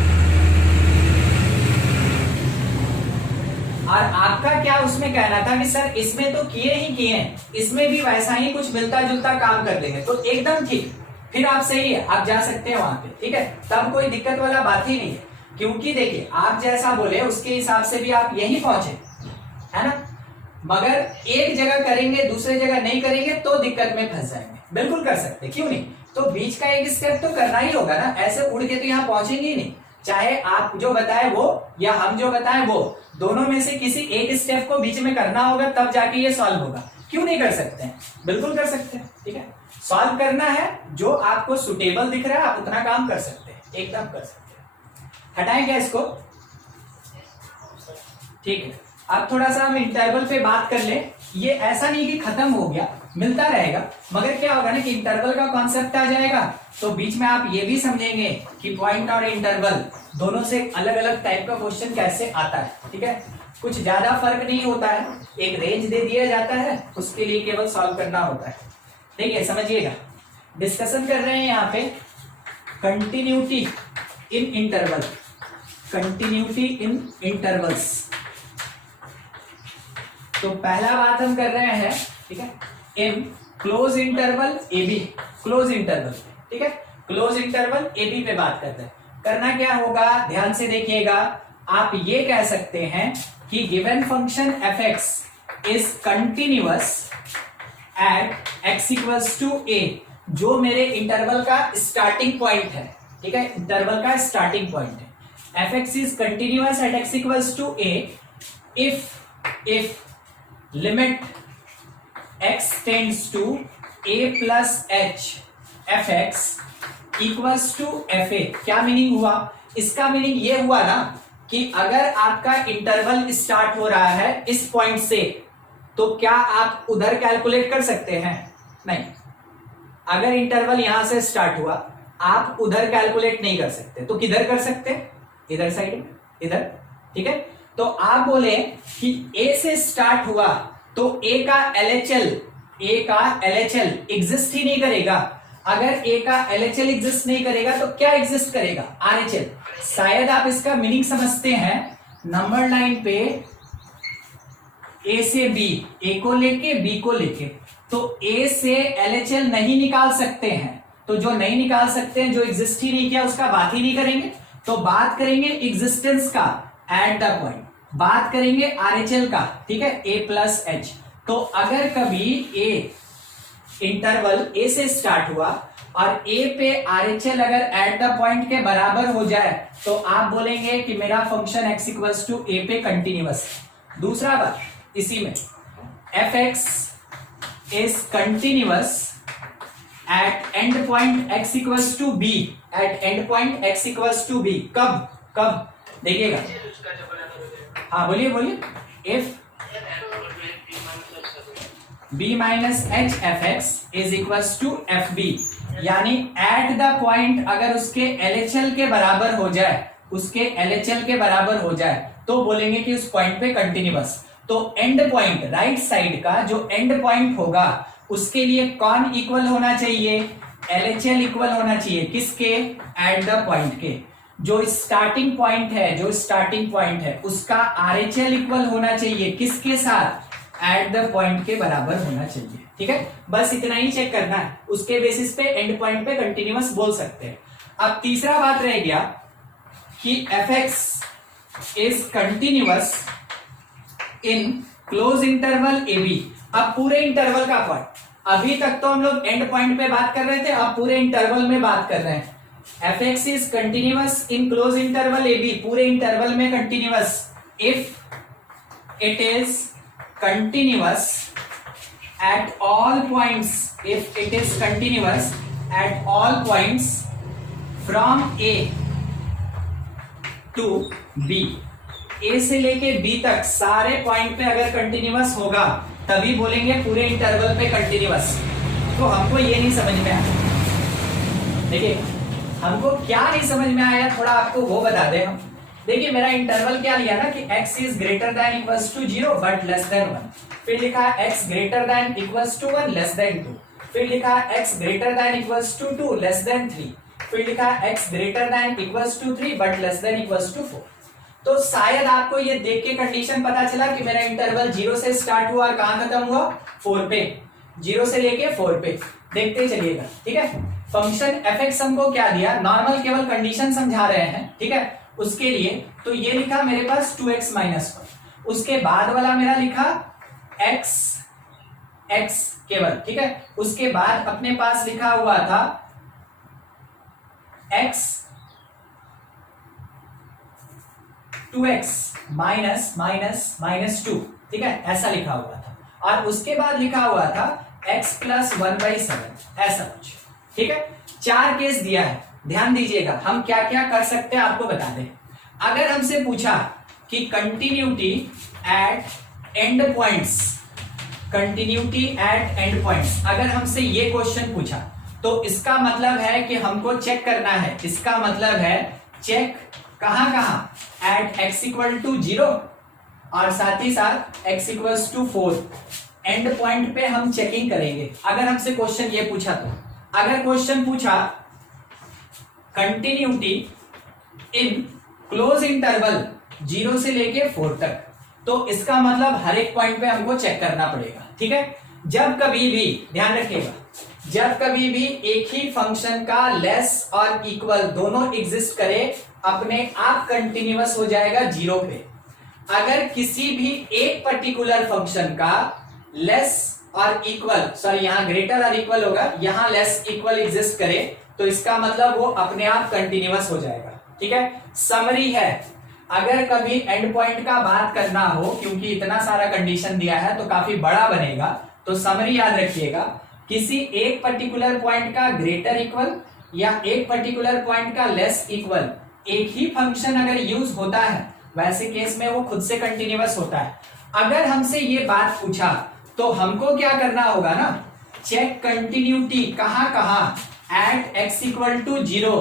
और आपका क्या उसमें कहना था कि सर इसमें तो किए ही किए हैं, इसमें भी वैसा ही कुछ मिलता जुलता काम कर देंगे, तो एकदम ठीक, फिर आप सही है, आप जा सकते हैं वहां पे, ठीक है, तब कोई दिक्कत वाला बात ही नहीं है। क्योंकि देखिए आप जैसा बोले उसके हिसाब से भी आप यही पहुंचे, है ना, मगर एक जगह करेंगे दूसरे जगह नहीं करेंगे तो दिक्कत में फंस जाएंगे। बिल्कुल कर सकते, क्यों नहीं, तो बीच का एक स्टेप तो करना ही होगा ना, ऐसे उड़ के तो यहाँ पहुंचेंगे ही नहीं, चाहे आप जो बताए वो या हम जो बताए वो, दोनों में से किसी एक स्टेप को बीच में करना होगा, तब जाके ये सॉल्व होगा। क्यों नहीं कर सकते हैं, बिल्कुल कर सकते हैं, ठीक है। सॉल्व करना है, जो आपको सुटेबल दिख रहा है आप उतना काम कर सकते हैं, एकदम कर सकते हैं। हटाएं क्या इसको, ठीक है। अब थोड़ा सा हम इंटरवल पे बात कर ले। ये ऐसा नहीं कि खत्म हो गया, मिलता रहेगा, मगर क्या होगा ना कि इंटरवल का कॉन्सेप्ट आ जाएगा तो बीच में आप ये भी समझेंगे कि पॉइंट और इंटरवल दोनों से अलग अलग टाइप का क्वेश्चन कैसे आता है, ठीक है। कुछ ज्यादा फर्क नहीं होता है, एक रेंज दे दिया जाता है, उसके लिए केवल सॉल्व करना होता है। ठीक है, समझिएगा। डिस्कशन कर रहे हैं यहाँ पे continuity in interval, continuity in intervals. तो पहला बात हम कर रहे हैं, ठीक है, in close interval A B, close interval, ठीक है, क्लोज इंटरवल ए बी पे बात करते हैं। करना क्या होगा, ध्यान से देखिएगा, आप ये कह सकते हैं कि given function F x is continuous at x equals to A, जो मेरे इंटरवल का स्टार्टिंग पॉइंट है, ठीक है, इंटरवल का स्टार्टिंग पॉइंट है। F x is continuous at x equals to a if limit x tends to a plus h f x equals to f a. क्या meaning हुआ, इसका मीनिंग ये हुआ ना कि अगर आपका इंटरवल स्टार्ट हो रहा है इस पॉइंट से, तो क्या आप उधर कैलकुलेट कर सकते हैं? नहीं। अगर इंटरवल यहां से स्टार्ट हुआ, आप उधर कैलकुलेट नहीं कर सकते, तो किधर कर सकते? इधर साइड, इधर, ठीक है। तो आप बोले कि ए से स्टार्ट हुआ तो ए का एलएचएल एग्जिस्ट ही नहीं करेगा। अगर ए का एलएचएल एग्जिस्ट नहीं करेगा तो क्या एग्जिस्ट करेगा? आरएचएल। शायद आप इसका मीनिंग समझते हैं। नंबर लाइन पे ए से बी, ए को लेके बी को लेके, तो ए से एलएचएल नहीं निकाल सकते हैं। तो जो नहीं निकाल सकते हैं, जो एग्जिस्ट ही नहीं किया, उसका बात ही नहीं करेंगे। तो बात करेंगे एग्जिस्टेंस का एट द पॉइंट, बात करेंगे आरएचएल का, ठीक है, ए प्लस एच। तो अगर कभी ए इंटरवल ए से स्टार्ट हुआ और ए पे आरएचएल अगर एट द पॉइंट के बराबर हो जाए, तो आप बोलेंगे कि मेरा function x equals to a पे कंटिन्यूअस। दूसरा बात इसी में, f x is continuous at end point x equals to b, at end point x equals to b. कब देखिएगा, हाँ बोलिए बोलिए। If b minus h f x is equals to f b, यानी एट द पॉइंट अगर उसके LHL के बराबर हो जाए, उसके एलएचएल के बराबर हो जाए, तो बोलेंगे कि उस पॉइंट पे कंटिन्यूअस। तो एंड पॉइंट, राइट साइड का जो एंड पॉइंट होगा, उसके लिए कौन इक्वल होना चाहिए? एलएचएल इक्वल होना चाहिए किसके? एट द पॉइंट के। जो स्टार्टिंग पॉइंट है, जो स्टार्टिंग पॉइंट है, उसका आरएचएल इक्वल होना चाहिए किसके साथ? एट द पॉइंट के बराबर होना चाहिए, ठीक है। बस इतना ही चेक करना है, उसके बेसिस पे एंड पॉइंट पे कंटिन्यूअस बोल सकते हैं। अब तीसरा बात रह गया कि f x is continuous in close interval A b. अब पूरे इंटरवल का पॉइंट, अभी तक तो हम लोग एंड पॉइंट पे बात कर रहे थे, अब पूरे इंटरवल में बात कर रहे हैं। F x is continuous in close interval A b, पूरे इंटरवल में continuous if it is continuous at all points, if it is continuous at all points from A to B, A से लेके B तक सारे point पे अगर continuous होगा, तभी बोलेंगे पूरे इंटरवल पे कंटिन्यूअस। तो हमको ये नहीं समझ में आया, देखिए हमको क्या नहीं समझ में आया, थोड़ा आपको वो बता दें हम। देखिए मेरा इंटरवल क्या लिया ना कि x is greater than equals to 0 but less than 1, फिर लिखा x greater than equals to 1 less than 2, फिर लिखा x greater than equals to 2 less than 3, फिर लिखा x greater than equals to 3 but less than equals to 4। तो शायद आपको ये देख के कंडीशन पता चला कि मेरा इंटरवल 0 से स्टार्ट हुआ और कहां खत्म हुआ? 4 पे, 0 से लेके 4 पे। देखते चलिएगा, ठीक है। फंक्शन एफ एक्स हमको क्या दिया, नॉर्मल केवल कंडीशन समझा रहे हैं, ठीक है। उसके लिए तो ये लिखा मेरे पास 2x माइनस 1, उसके बाद वाला मेरा लिखा x केवल, ठीक है। उसके बाद अपने पास लिखा हुआ था x 2x minus minus minus 2, ठीक है, ऐसा लिखा हुआ था। और उसके बाद लिखा हुआ था x प्लस 1/7, ऐसा कुछ, ठीक है। 4 केस दिया है, ध्यान दीजिएगा। हम क्या क्या कर सकते हैं आपको बता दें। अगर हमसे पूछा कि continuity at and points, continuity at and points, अगर हमसे ये क्वेश्चन पूछा, तो इसका मतलब है कि हमको चेक करना है, इसका मतलब है चेक कहां कहां? एट x इक्वल टू 0 और साथ ही साथ x equals to 4, end point पे हम चेकिंग करेंगे। अगर हमसे क्वेश्चन ये पूछा, तो अगर क्वेश्चन पूछा कंटिन्यूटी इन क्लोज इंटरवल 0 से लेके 4 तक। तो इसका मतलब हर एक पॉइंट पे हमको चेक करना पड़ेगा, ठीक है। जब कभी भी ध्यान रखिएगा, जब कभी भी एक ही फंक्शन का लेस और इक्वल दोनों एग्जिस्ट करे, अपने आप कंटिन्यूअस हो जाएगा 0 पे। अगर किसी भी एक पर्टिकुलर फंक्शन का लेस और इक्वल, सॉरी यहां ग्रेटर और इक्वल होगा, यहां लेस इक्वल एग्जिस्ट करे, तो इसका मतलब वो अपने आप कंटिन्यूअस हो जाएगा, ठीक है। समरी है, अगर कभी एंड पॉइंट का बात करना हो, क्योंकि इतना सारा कंडीशन दिया है तो काफी बड़ा बनेगा, तो समरी याद रखिएगा, किसी एक पर्टिकुलर पॉइंट का ग्रेटर इक्वल या एक पर्टिकुलर पॉइंट का लेस इक्वल एक ही फंक्शन अगर यूज होता है, वैसे केस में वो खुद से कंटिन्यूअस होता है। अगर हमसे ये बात पूछा तो हमको क्या करना होगा ना, चेक कंटिन्यूटी कहां कहां, at x equal to 0,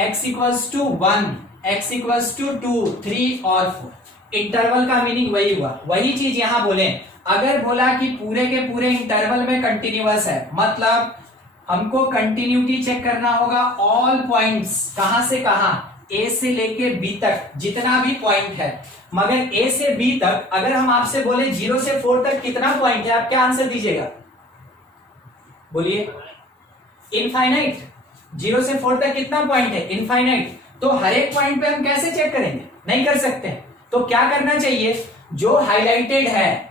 x equals to 1, x equals to 2, 3 और 4। इंटरवल का मीनिंग वही हुआ, वही चीज यहां बोले। अगर बोला कि पूरे के पूरे इंटरवल में कंटिन्यूअस है, मतलब हमको कंटिन्यूटी चेक करना होगा ऑल पॉइंट्स, कहां से कहां, ए से लेके बी तक जितना भी पॉइंट है। मगर ए से बी तक अगर हम आपसे बोले 0 से 4 तक कितना पॉइंट है, आप क्या आंसर दीजिएगा, बोलिए। इनफाइनाइट। 0 से 4 तक कितना पॉइंट है, इनफाइनाइट। तो हर एक पॉइंट पे हम कैसे चेक करेंगे, नहीं कर सकते। तो क्या करना चाहिए, जो हाईलाइटेड है,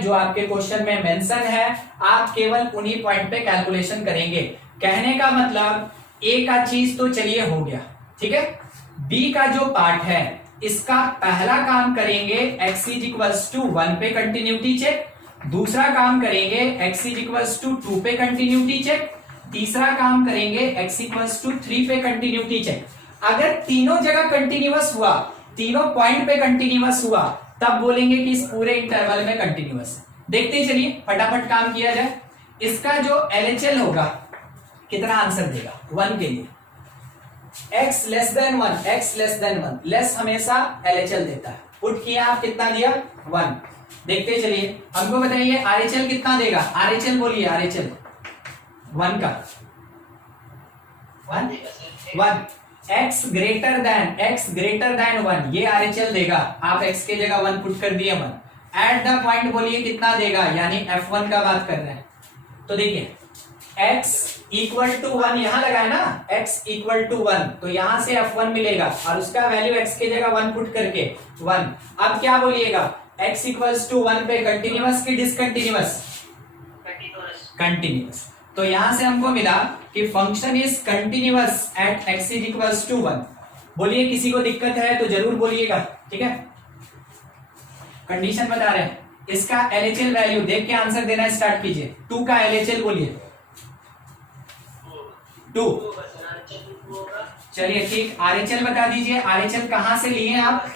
जो आपके क्वेश्चन में मेंशन है, आप केवल उन्हीं पॉइंट पे कैलकुलेशन करेंगे। कहने का मतलब ए का चीज तो चलिए हो गया, ठीक है। बी का जो पार्ट है इसका पहला काम करेंगे x इज इक्वल्स टू 1 पे कंटिन्यूटी चेक, दूसरा काम करेंगे x इज इक्वल्स टू 2 पे कंटिन्यूटी चेक, तीसरा काम करेंगे x इक्वल्स टू 3 पे कंटिन्यूटी चेक। अगर तीनों जगह कंटिन्यूअस हुआ, तीनों पॉइंट पे कंटिन्यूअस हुआ, तब बोलेंगे कि इस पूरे इंटरवल में कंटिन्यूअस है। देखते चलिए, फटाफट काम किया जाए। इसका जो LHL होगा कितना आंसर देगा 1 के लिए, x less than 1, x less than 1, less हमेशा LHL देता है। पुट किया, आप कितना दिया 1। देखते चलिए, हमको बताइए RHL कितना देगा, RHL बोलिए, RHL 1 का 1 x ग्रेटर देन 1, ये RHL देगा। आप x के जगह 1 पुट कर दिए 1। एट द पॉइंट बोलिए कितना देगा, यानी F1 का बात कर रहे हैं। तो देखिए x इक्वल टू 1 यहां लगा है ना, x इक्वल टू 1, तो यहां से F1 मिलेगा और उसका वैल्यू x के जगह 1 पुट करके 1। अब क्या बोलिएगा, x इक्वल्स टू 1 पे कंटिन्यूअस की डिसकंटिन्यूअस, कंटिन्यूअस। तो यहां से हमको मिला कि function is continuous at x is equals to 1। बोलिए, किसी को दिक्कत है तो जरूर बोलिएगा, ठीक है। कंडीशन बता रहे हैं, इसका LHL वैल्यू देख के आंसर देना स्टार्ट कीजिए। 2 का LHL बोलिए, 2। चलिए ठीक, RHL बता दीजिए। RHL कहां से लिए आप,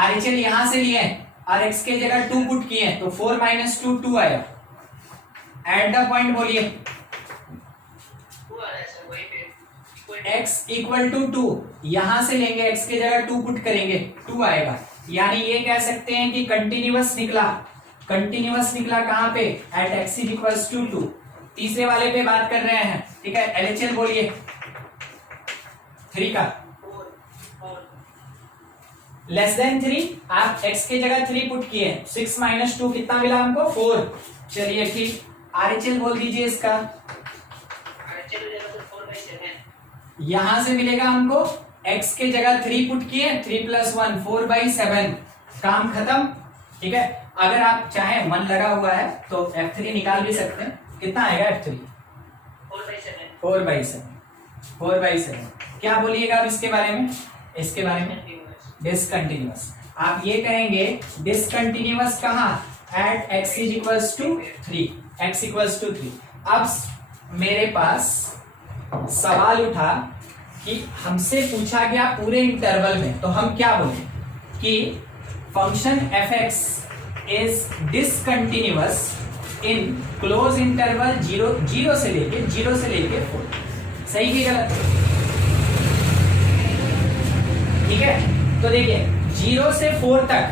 RHL यहां से लिए और x के जगह 2 पुट किए, तो 4 माइनस 2 2 आया। एट द पॉइंट बोलिए, x इक्वल टू 2, यहां से लेंगे x के जगह 2 पुट करेंगे, 2 आएगा। यानी ये कह सकते हैं कि कंटिन्यूअस निकला। कंटिन्यूअस निकला कहां पे, at x is equals to 2। तीसरे वाले पे बात कर रहे हैं, ठीक है। LHL बोलिए 3 का, लेस देन 3, आप x के जगह 3 पुट किए, 6 माइनस 2 कितना मिला हमको 4। चलिए ठीक, RHL बोल दीजिए इसका, यहां से मिलेगा हमको x के जगह 3 पुट किए, 3 प्लस 1 4/7, काम खत्म, ठीक है। अगर आप चाहें 1 लगा हुआ है तो F3 निकाल भी सकते हैं, कितना आएगा F3, 4/7। क्या बोलिएगा अब इसके बारे में, इसके बारे में डिसकंटिन्यूअस। आप ये कहेंगे डिसकंटिन्यूअस कहां, at x is equals to 3, x equals to 3। अब मेरे पास सवाल उठा कि हमसे पूछा गया पूरे इंटरवल में, तो हम क्या बोले कि function fx is discontinuous in close interval 0 से लेके 4। सही की गलत, ठीक है। तो देखिए 0 से 4 तक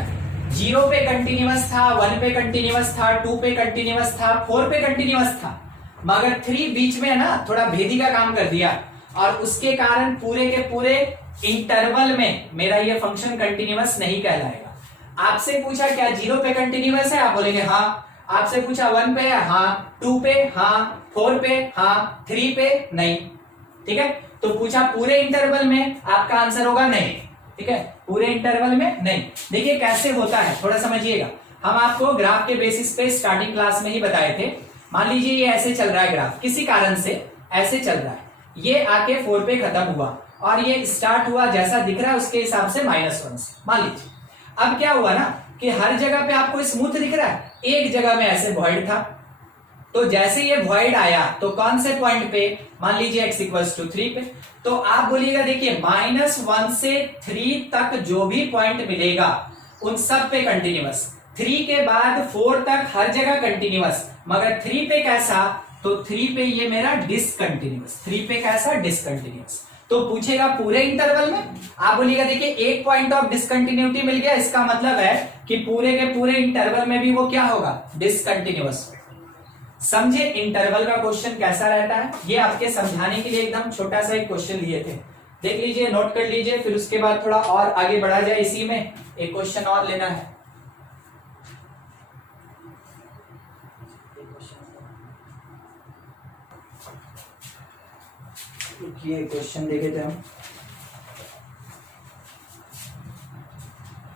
0 पे कंटिन्यूअस था, 1 पे कंटिन्यूअस था, 2 पे कंटिन्यूअस था, 4 पे कंटिन्यूअस था, मगर 3 बीच में है ना, थोड़ा भेदी का काम कर दिया और उसके कारण पूरे के पूरे इंटरवल में मेरा ये फंक्शन कंटिन्यूअस नहीं कहलाएगा। आपसे पूछा क्या 0 पे कंटिन्यूअस है, आप बोलेंगे हाँ। आपसे पूछा 1 पे है, हाँ। 2 पे, हाँ। 4 पे, हाँ। 3 पे नहीं। ठीक है, तो पूछा पूरे इंटरवल में, आपका आंसर होगा नहीं। ठीक है, पूरे इंटरवल में नहीं। देखिए कैसे होता है, थोड़ा समझिएगा। हम आपको ग्राफ के बेसिस पे स्टार्टिंग क्लास में ही बताए थे। मान लीजिए ये ऐसे चल रहा है ग्राफ, किसी कारण से ऐसे चल रहा है, ये आके 4 पे खत्म हुआ और ये स्टार्ट हुआ जैसा दिख रहा है उसके हिसाब से -1 से मान लीजिए। अब क्या हुआ ना कि हर जगह पे आपको स्मूथ दिख रहा है, एक जगह में ऐसे वॉइड था, तो जैसे ये वॉइड आया तो कौन से पॉइंट पे, मान लीजिए x = 3 पे, तो आप बोलिएगा देखिए -1 से 3 तक जो भी पॉइंट मिलेगा उन सब पे कंटिन्यूअस, 3 के बाद 4 तक हर जगह कंटिन्यूअस, मगर 3 पे कैसा, तो 3 पे ये मेरा डिसकंटिन्यूअस, 3 पे कैसा डिसकंटिन्यूअस। तो पूछेगा पूरे इंटरवल में, आप बोलिएगा देखिए एक पॉइंट ऑफ डिसकंटिन्यूटी मिल गया, इसका मतलब है कि पूरे के पूरे इंटरवल में भी वो क्या होगा, डिसकंटिन्यूअस। समझे इंटरवल का क्वेश्चन कैसा रहता है, ये आपके समझाने के लिए एकदम छोटा सा एक क्वेश्चन लिए थे, देख लीजिए, नोट कर लीजिए, फिर उसके बाद थोड़ा और आगे बढ़ा जाए। इसी में एक क्वेश्चन और लेना है। ये क्वेश्चन देखे थे हम,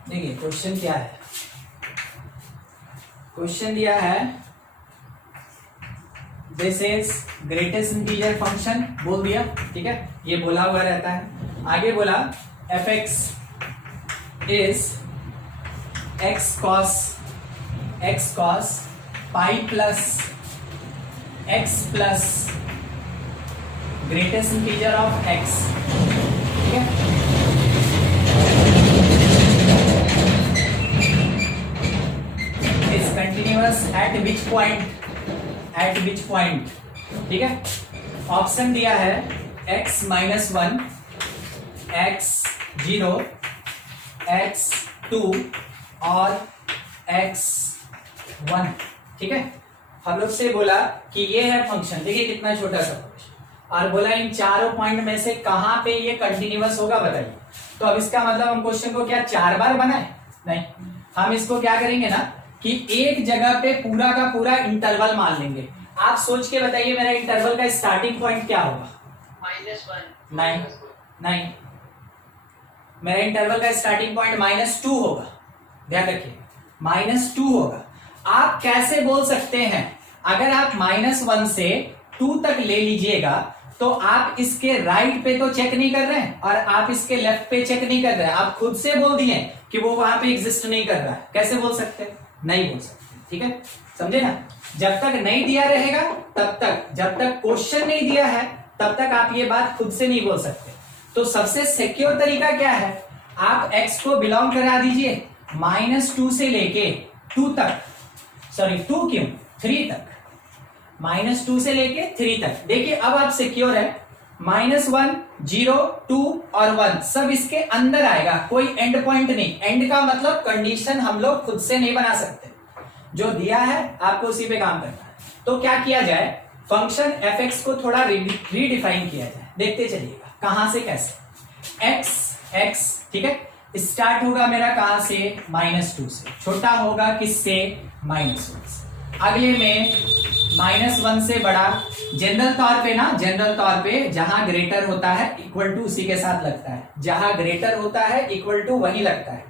देखिए क्वेश्चन क्या है। क्वेश्चन दिया है this is greatest integer function, बोल दिया, ठीक है, ये बोला हुआ रहता है। आगे बोला f(x) is x cos pi plus x plus greatest integer of x, ठीक है। Is continuous eight which point, eight which point, ठीक है। ऑप्शन दिया है x-1, x0, x2 और x1, ठीक है। हम लोग से बोला कि ये है फंक्शन, देखिए कितना छोटा सा फंक्शन, और बोला इन चारों पॉइंट में से कहां पे ये कंटिन्यूअस होगा बताइए। तो अब इसका मतलब हम क्वेश्चन को क्या 4 बार बनाए, नहीं, हम इसको क्या करेंगे ना कि एक जगह पे पूरा का पूरा इंटरवल मान लेंगे। आप सोच के बताइए मेरा इंटरवल का स्टार्टिंग पॉइंट क्या होगा, -1, नहीं, मेरा इंटरवल का स्टार्टिंग पॉइंट -2 होगा, ध्यान रखिए, -2 होगा। आप कैसे बोल सकते हैं, अगर आप -1 से 2 तक ले लीजिएगा तो आप इसके राइट पे तो चेक नहीं कर रहे हैं और आप इसके लेफ्ट पे चेक नहीं कर रहे हैं, आप खुद से बोल दिए कि वो वहां पे एग्जिस्ट नहीं कर रहा है। कैसे बोल सकते हैं, नहीं बोल सकते, ठीक है, समझे ना। जब तक नहीं दिया रहेगा तब तक, जब तक क्वेश्चन नहीं दिया है तब तक आप ये बात खुद से नहीं बोल सकते। तो सबसे सिक्योर तरीका क्या है, आप x को बिलोंग करा दीजिए -2 से लेके 2 तक, सॉरी 2 क्यों 3 तक, -2 से लेके 3 तक। देखिए अब आप सिक्योर है, -1, 0, 2 और 1 सब इसके अंदर आएगा, कोई एंड पॉइंट नहीं। एंड का मतलब कंडीशन हम लोग खुद से नहीं बना सकते, जो दिया है आपको उसी पे काम करना है। तो क्या किया जाए, फंक्शन f(x) को थोड़ा रीडिफाइन किया जाए, देखते चलिएगा कहां से कैसे। x, ठीक है, स्टार्ट होगा मेरा कहां से, -2 से, छोटा होगा किससे, -1 से, अगले में -1 से बड़ा। जनरल तौर पे ना, जनरल तौर पे जहां ग्रेटर होता है इक्वल टू उसी के साथ लगता है, जहां ग्रेटर होता है इक्वल टू वही लगता है।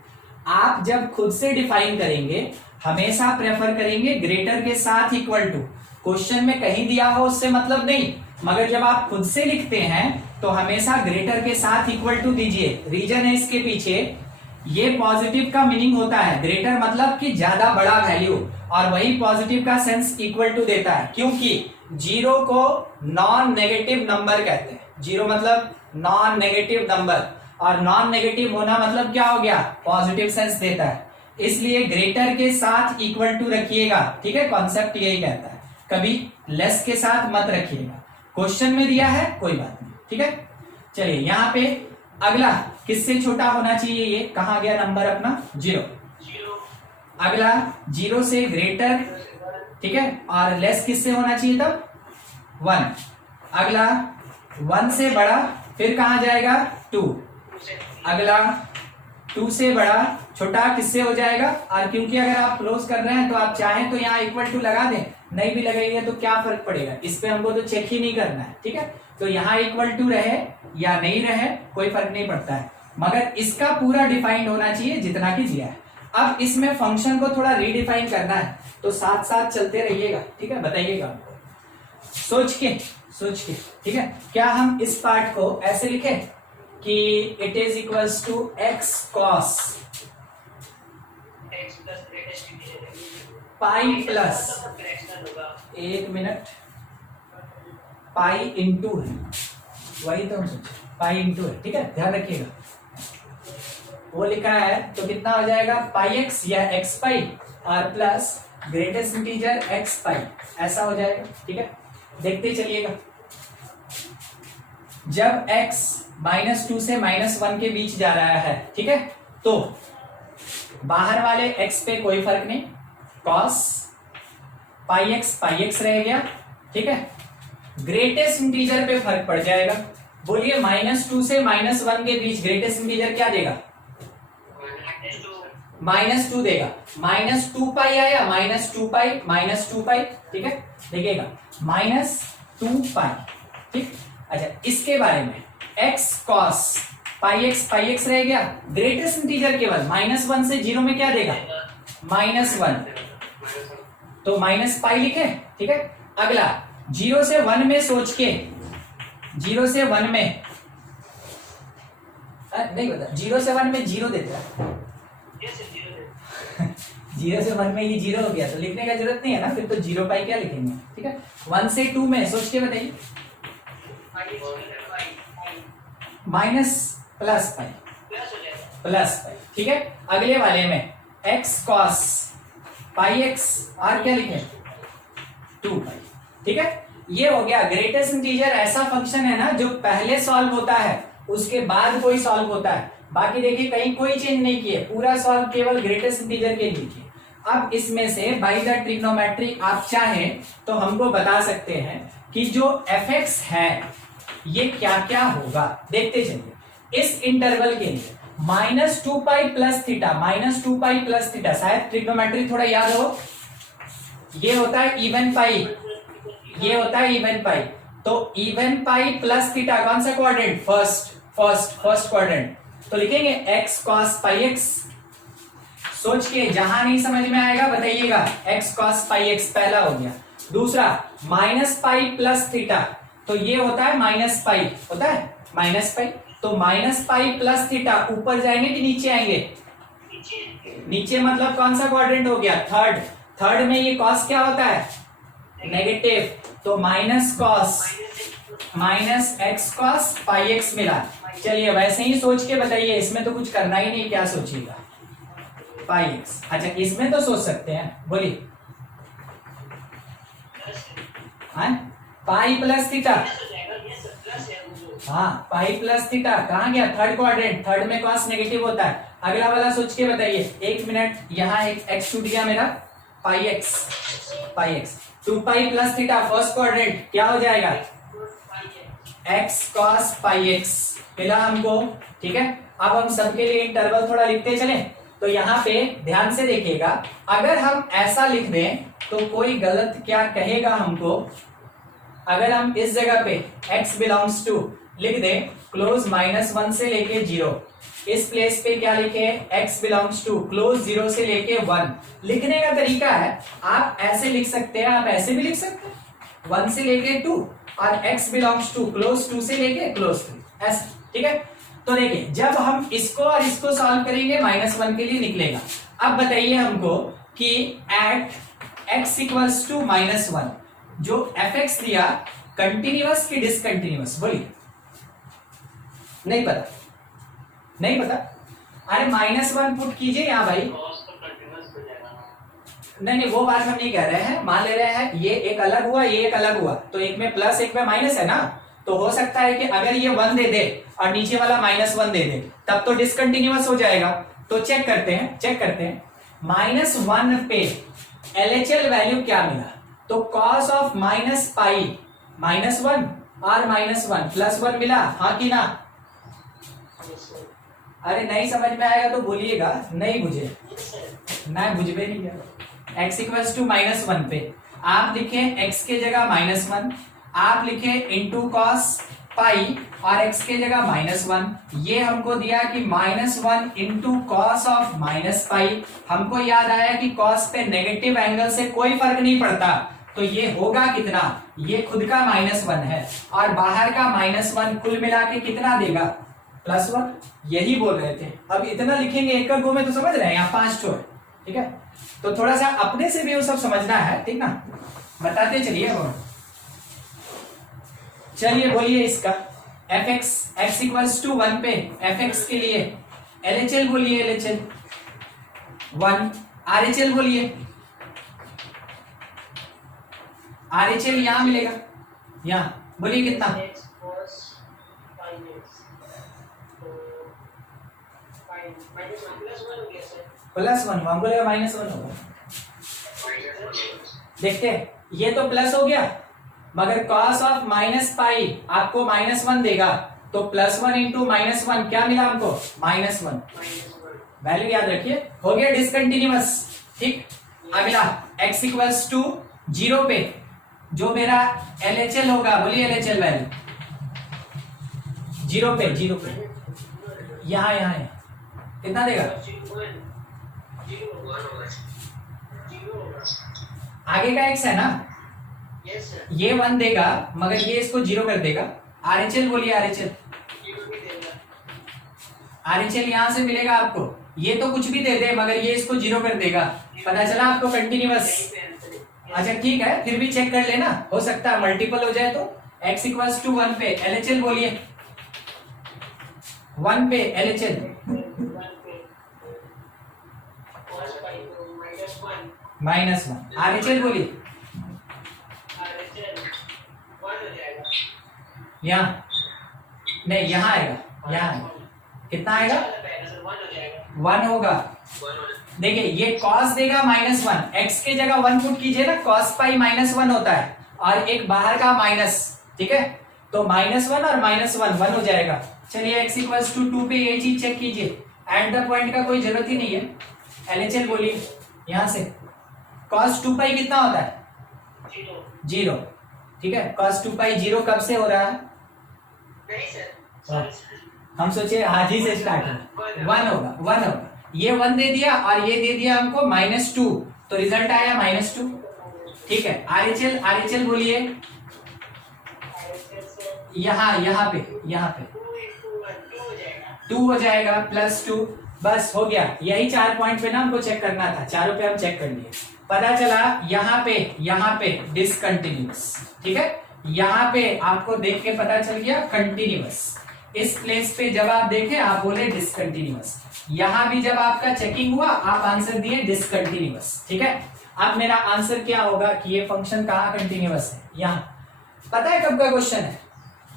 आप जब खुद से डिफाइन करेंगे हमेशा प्रेफर करेंगे ग्रेटर के साथ इक्वल टू, क्वेश्चन में कहीं दिया हो उससे मतलब नहीं, मगर जब आप खुद से लिखते हैं तो हमेशा ग्रेटर के साथ इक्वल टू दीजिए। रीजन है इसके पीछे, ये पॉजिटिव का मीनिंग होता है, ग्रेटर मतलब कि ज्यादा बड़ा वैल्यू, और वही पॉजिटिव का सेंस इक्वल टू देता है, क्योंकि 0 को नॉन नेगेटिव नंबर कहते हैं। 0 मतलब नॉन नेगेटिव नंबर, और नॉन नेगेटिव होना मतलब क्या हो गया, पॉजिटिव सेंस देता है, इसलिए ग्रेटर के साथ इक्वल टू रखिएगा, ठीक है, कॉन्सेप्ट यही कहता है, कभी लेस के साथ मत रखिएगा। क्वेश्चन में दिया है कोई बात नहीं, ठीक है। चलिए यहाँ पे अगला किससे छोटा होना चाहिए, ये कहाँ गया नंबर अपना, 0, अगला 0 से ग्रेटर, ठीक है, और लेस किससे होना चाहिए तब, 1, अगला 1 से बड़ा, फिर कहाँ जाएगा 2, अगला 2 से बड़ा, छोटा किससे हो जाएगा, और क्योंकि अगर आप क्लोज कर रहे हैं तो आप चाहें तो यहाँ इक्वल टू लगा दें, नहीं भी लगाइए तो क्या फर्क पड़ेगा, इस पे हमको तो चेक ही नहीं करना है, ठीक है। तो यहाँ इक्वल टू रहे या नहीं रहे कोई फर्क नहीं पड़ता है, मगर इसका पूरा डिफाइंड होना चाहिए जितना कि दिया है। अब इसमें फंक्शन को थोड़ा रीडिफाइन करना है, तो साथ साथ चलते रहिएगा, ठीक है, बताइएगा हमको सोच के, ठीक है। क्या हम इस पार्ट को ऐसे लिखें कि it is equals to x cos pi plus, एक मिनट, पाई इंटू है, वही तो हम सोचे, पाई इंटू है, ठीक है, ध्यान रखिएगा। वो लिखा है तो कितना हो जाएगा, पाई एक्स या एक्स पाई और प्लस ग्रेटेस्ट इंटीजर एक्स पाई, ऐसा हो जाएगा, ठीक है। देखते चलिएगा, जब x -2 से -1 के बीच जा रहा है, ठीक है, तो बाहर वाले x पे कोई फर्क नहीं, cos पाई एक्स रह गया, ठीक है। ग्रेटेस्ट इंटीजर पे फर्क पड़ जाएगा, बोलिए -2 से -1 के बीच ग्रेटेस्ट इंटीजर क्या देगा, -2 देगा, -2 पाई आया, -2 पाई, ठीक है, देखिएगा -2 पाई, ठीक। अच्छा, इसके बारे में x cos पाई एक्स रह गया, ग्रेटेस्ट इंटीजर केवल -1 से 0 में क्या देगा, -1, तो माइनस पाई लिखे, ठीक है। अगला 0 से 1 में सोच के, 0 से 1 में नहीं बता, 0 से 1 में 0 देता है 0 से 1 में ये 0 हो गया, तो लिखने का जरूरत नहीं है ना, फिर तो 0 पाई क्या लिखेंगे, ठीक है। 1 से 2 में सोच के बताइए, माइनस प्लस पाई, ठीक है। अगले वाले में x cos पाई एक्स और क्या लिखे 2 पाई, ठीक है। ये हो गया ग्रेटेस्ट इंटीजर, ऐसा फंक्शन है ना जो पहले सॉल्व होता है उसके बाद कोई सॉल्व होता है, बाकी देखिए कहीं कोई चेंज नहीं किए, पूरा सॉल्व केवल ग्रेटेस्ट इंटीजर के लिए किए। अब इसमें से बाय द ट्रिग्नोमेट्री आप चाहें तो हमको बता सकते हैं कि जो fx है ये क्या क्या होगा, देखते चलिए। इस इंटरवल के लिए -2 पाई प्लस थीटा, शायद ट्रिग्नोमेट्री थोड़ा याद हो, ये होता है इवन पाई, ये होता है इवन पाई, तो इवन पाई प्लस थीटा कौन सा क्वाड्रेंट, फर्स्ट क्वाड्रेंट, तो लिखेंगे x cos पाई एक्स। सोच के जहां नहीं समझ में आएगा बताइएगा, x cos पाई एक्स पहला हो गया। दूसरा माइनस पाई प्लस थीटा, तो ये होता है माइनस पाई, होता है माइनस पाई, तो माइनस पाई प्लस थीटा, ऊपर जाएंगे कि नीचे आएंगे, नीचे मतलब कौन सा क्वाड्रेंट हो गया, थर्ड में ये cos क्या होता है, नेगेटिव, तो माइनस x cos पाई एक्स मिला। चलिए वैसे ही सोच के बताइए, इसमें तो कुछ करना ही नहीं, क्या सोचिएगा, पाई एक्स। अच्छा, इसमें तो सोच सकते हैं, बोलिए, पाई प्लस थीटा, हाँ पाई प्लस थीटा कहाँ गया, थर्ड क्वाड्रेंट, थर्ड में cos नेगेटिव होता है। अगला वाला सोच के बताइए, एक मिनट, यहाँ एक x टूट गया मेरा, pi X 2 pi plus theta first quadrant क्या हो जाएगा, x cos पाई एक्स मिला हमको, ठीक है। अब हम सबके लिए इंटरवल थोड़ा लिखते चले, तो यहाँ पे ध्यान से देखिएगा, अगर हम ऐसा लिख दें तो कोई गलत क्या कहेगा हमको, अगर हम इस जगह पे x बिलोंग्स टू लिख दें क्लोज -1 से लेके 0, इस प्लेस पे क्या लिखे, x बिलोंग्स टू क्लोज 0 से लेके 1। लिखने का तरीका है, आप ऐसे लिख सकते हैं, आप ऐसे भी लिख सकते हैं 1 से लेके 2, और x बिलोंग्स टू क्लोज 2 से लेके क्लोज 3, ऐसे, ठीक है। तो देखिए जब हम इसको और इसको सॉल्व करेंगे -1 के लिए निकलेगा। अब बताइए हमको कि एट x इक्वल्स टू -1 जो fx दिया, कंटिन्यूअस की डिसकंटिन्यूअस, बोलिए, नहीं पता, अरे -1 पुट कीजिए यहाँ भाई, नहीं वो बात हम नहीं कह रहे हैं, मान ले रहे हैं ये एक अलग हुआ, ये एक अलग हुआ, तो एक में प्लस एक में माइनस है ना, तो हो सकता है कि अगर ये 1 दे दे और नीचे वाला -1 दे दे, तब तो डिसकंटिन्यूअस हो जाएगा। तो चेक करते हैं, -1 पे LHL वैल्यू क्या मिला, तो cos ऑफ -पाई -1 और -1 +1 मिला, हाँ कि ना? अरे नहीं समझ में आएगा तो बोलिएगा, नहीं बुझे ना, बुझबे नहीं है। x इक्वल्स टू -1 पे आप लिखे x के जगह -1, आप लिखे इंटू कॉस पाई और x के जगह -1। ये हमको दिया कि -1 इंटू कॉस ऑफ -पाई। हमको याद आया कि कॉस पे नेगेटिव एंगल से कोई फर्क नहीं पड़ता, तो ये होगा कितना? ये खुद का -1 है और बाहर का -1 कुल मिला के कितना देगा? +1। यही बोल रहे थे। अब इतना लिखेंगे एक गो में, तो समझ रहे हैं, यहाँ 5 ठो है, ठीक है? तो थोड़ा सा अपने से भी वो सब समझना है, ठीक ना? बताते चलिए। वो चलिए बोलिए इसका fx x इक्वल्स टू 1 पे fx के लिए LHL बोलिए, LHL 1, RHL बोलिए, RHL यहां मिलेगा, यहां बोलिए कितना? +1, हम बोलेगा -1 होगा। देखते हैं, ये तो प्लस हो गया, मगर cos ऑफ -पाई आपको -1 देगा, तो +1 इंटू -1 क्या मिला हमको? -1। वैल्यू याद रखिए, हो गया डिसकंटिन्यूअस, ठीक। अब मिला x इक्वल्स टू 0 पे जो मेरा LHL होगा, बोलिए LHL वैल्यू 0 पे, 0 पे यहाँ है, कितना देगा? आगे का x है ना, ये 1 देगा, मगर ये इसको 0 कर देगा। RHL बोलिए, RHL यहां से मिलेगा आपको, ये तो कुछ भी दे दे मगर ये इसको 0 कर देगा। पता चला आपको कंटिन्यूअस? अच्छा ठीक है, फिर भी चेक कर लेना, हो सकता है मल्टीपल हो जाए तो। x इक्वल्स टू 1 पे LHL बोलिए, 1 पे LHL -1। RHL बोलिए, यहाँ नहीं, यहाँ आएगा, यहाँ कितना आएगा? 1 होगा। देखिए ये cos देगा -1, x के जगह 1 पुट कीजिए ना, cos पाई -1 होता है और एक बाहर का माइनस, ठीक है? तो -1 और -1 हो जाएगा। चलिए x इक्वल्स टू 2 पे ये चीज चेक कीजिए, एट द पॉइंट का कोई जरूरत ही नहीं है। LHL बोलिए यहां से, cos 2 पाई कितना होता है? 0, ठीक है? cos 2 पाई 0 कब से हो रहा है? हम सोचे हाजी से स्टार्ट हो, 1 होगा। ये 1 दे दिया और ये दे दिया हमको -2, तो रिजल्ट आया -2, ठीक है? RHL बोलिए, यहाँ पे 2 हो जाएगा, +2, बस हो गया। यही 4 पॉइंट पे ना हमको चेक करना था, चारों पे हम चेक कर लिए। पता चला यहाँ पे डिसकंटिन्यूअस, ठीक है? यहाँ पे आपको देख के पता चल गया कंटिन्यूअस। इस प्लेस पे जब आप देखे आप बोले डिसकंटिन्यूअस, यहाँ भी जब आपका चेकिंग हुआ आप आंसर दिए डिसकंटिन्यूअस, ठीक है? अब मेरा आंसर क्या होगा कि ये फंक्शन कहाँ कंटिन्यूअस है? यहाँ। पता है कब का क्वेश्चन है?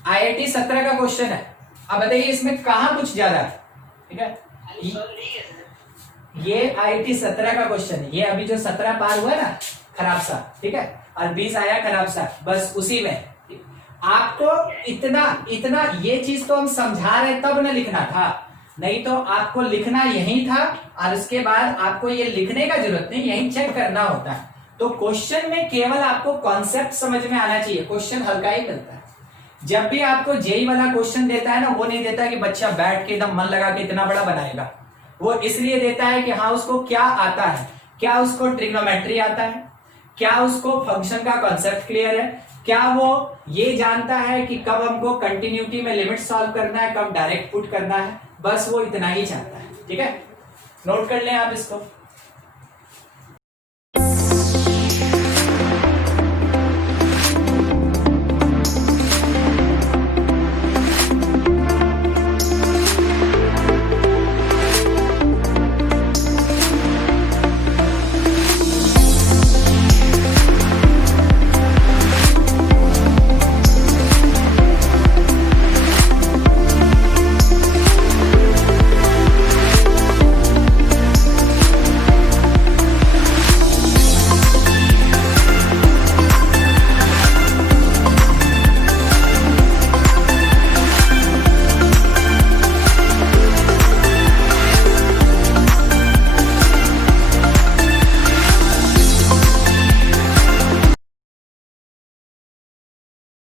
IIT 17 का क्वेश्चन है। अब बताइए इसमें कहाँ कुछ ज्यादा है, ठीक है? ये IIT 17 का क्वेश्चन है, ये अभी जो 17 पार हुआ ना खराब सा, ठीक है? और 20 आया खराब सा, बस उसी में आपको इतना ये चीज तो हम समझा रहे तब ना लिखना था, नहीं तो आपको लिखना यही था और उसके बाद आपको ये लिखने का जरूरत नहीं, यही चेक करना होता है। तो क्वेश्चन में केवल आपको कॉन्सेप्ट समझ में आना चाहिए, क्वेश्चन हल्का ही मिलता है। जब भी आपको जेई वाला क्वेश्चन देता है ना, वो नहीं देता कि बच्चा बैठ के एकदम मन लगा के इतना बड़ा बनाएगा, वो इसलिए देता है कि हाँ उसको क्या आता है, क्या उसको ट्रिग्नोमेट्री आता है, क्या उसको फंक्शन का कॉन्सेप्ट क्लियर है, क्या वो ये जानता है कि कब हमको कंटिन्यूटी में लिमिट सॉल्व करना है, कब डायरेक्ट पुट करना है, बस वो इतना ही चाहता है, ठीक है? नोट कर लें आप इसको।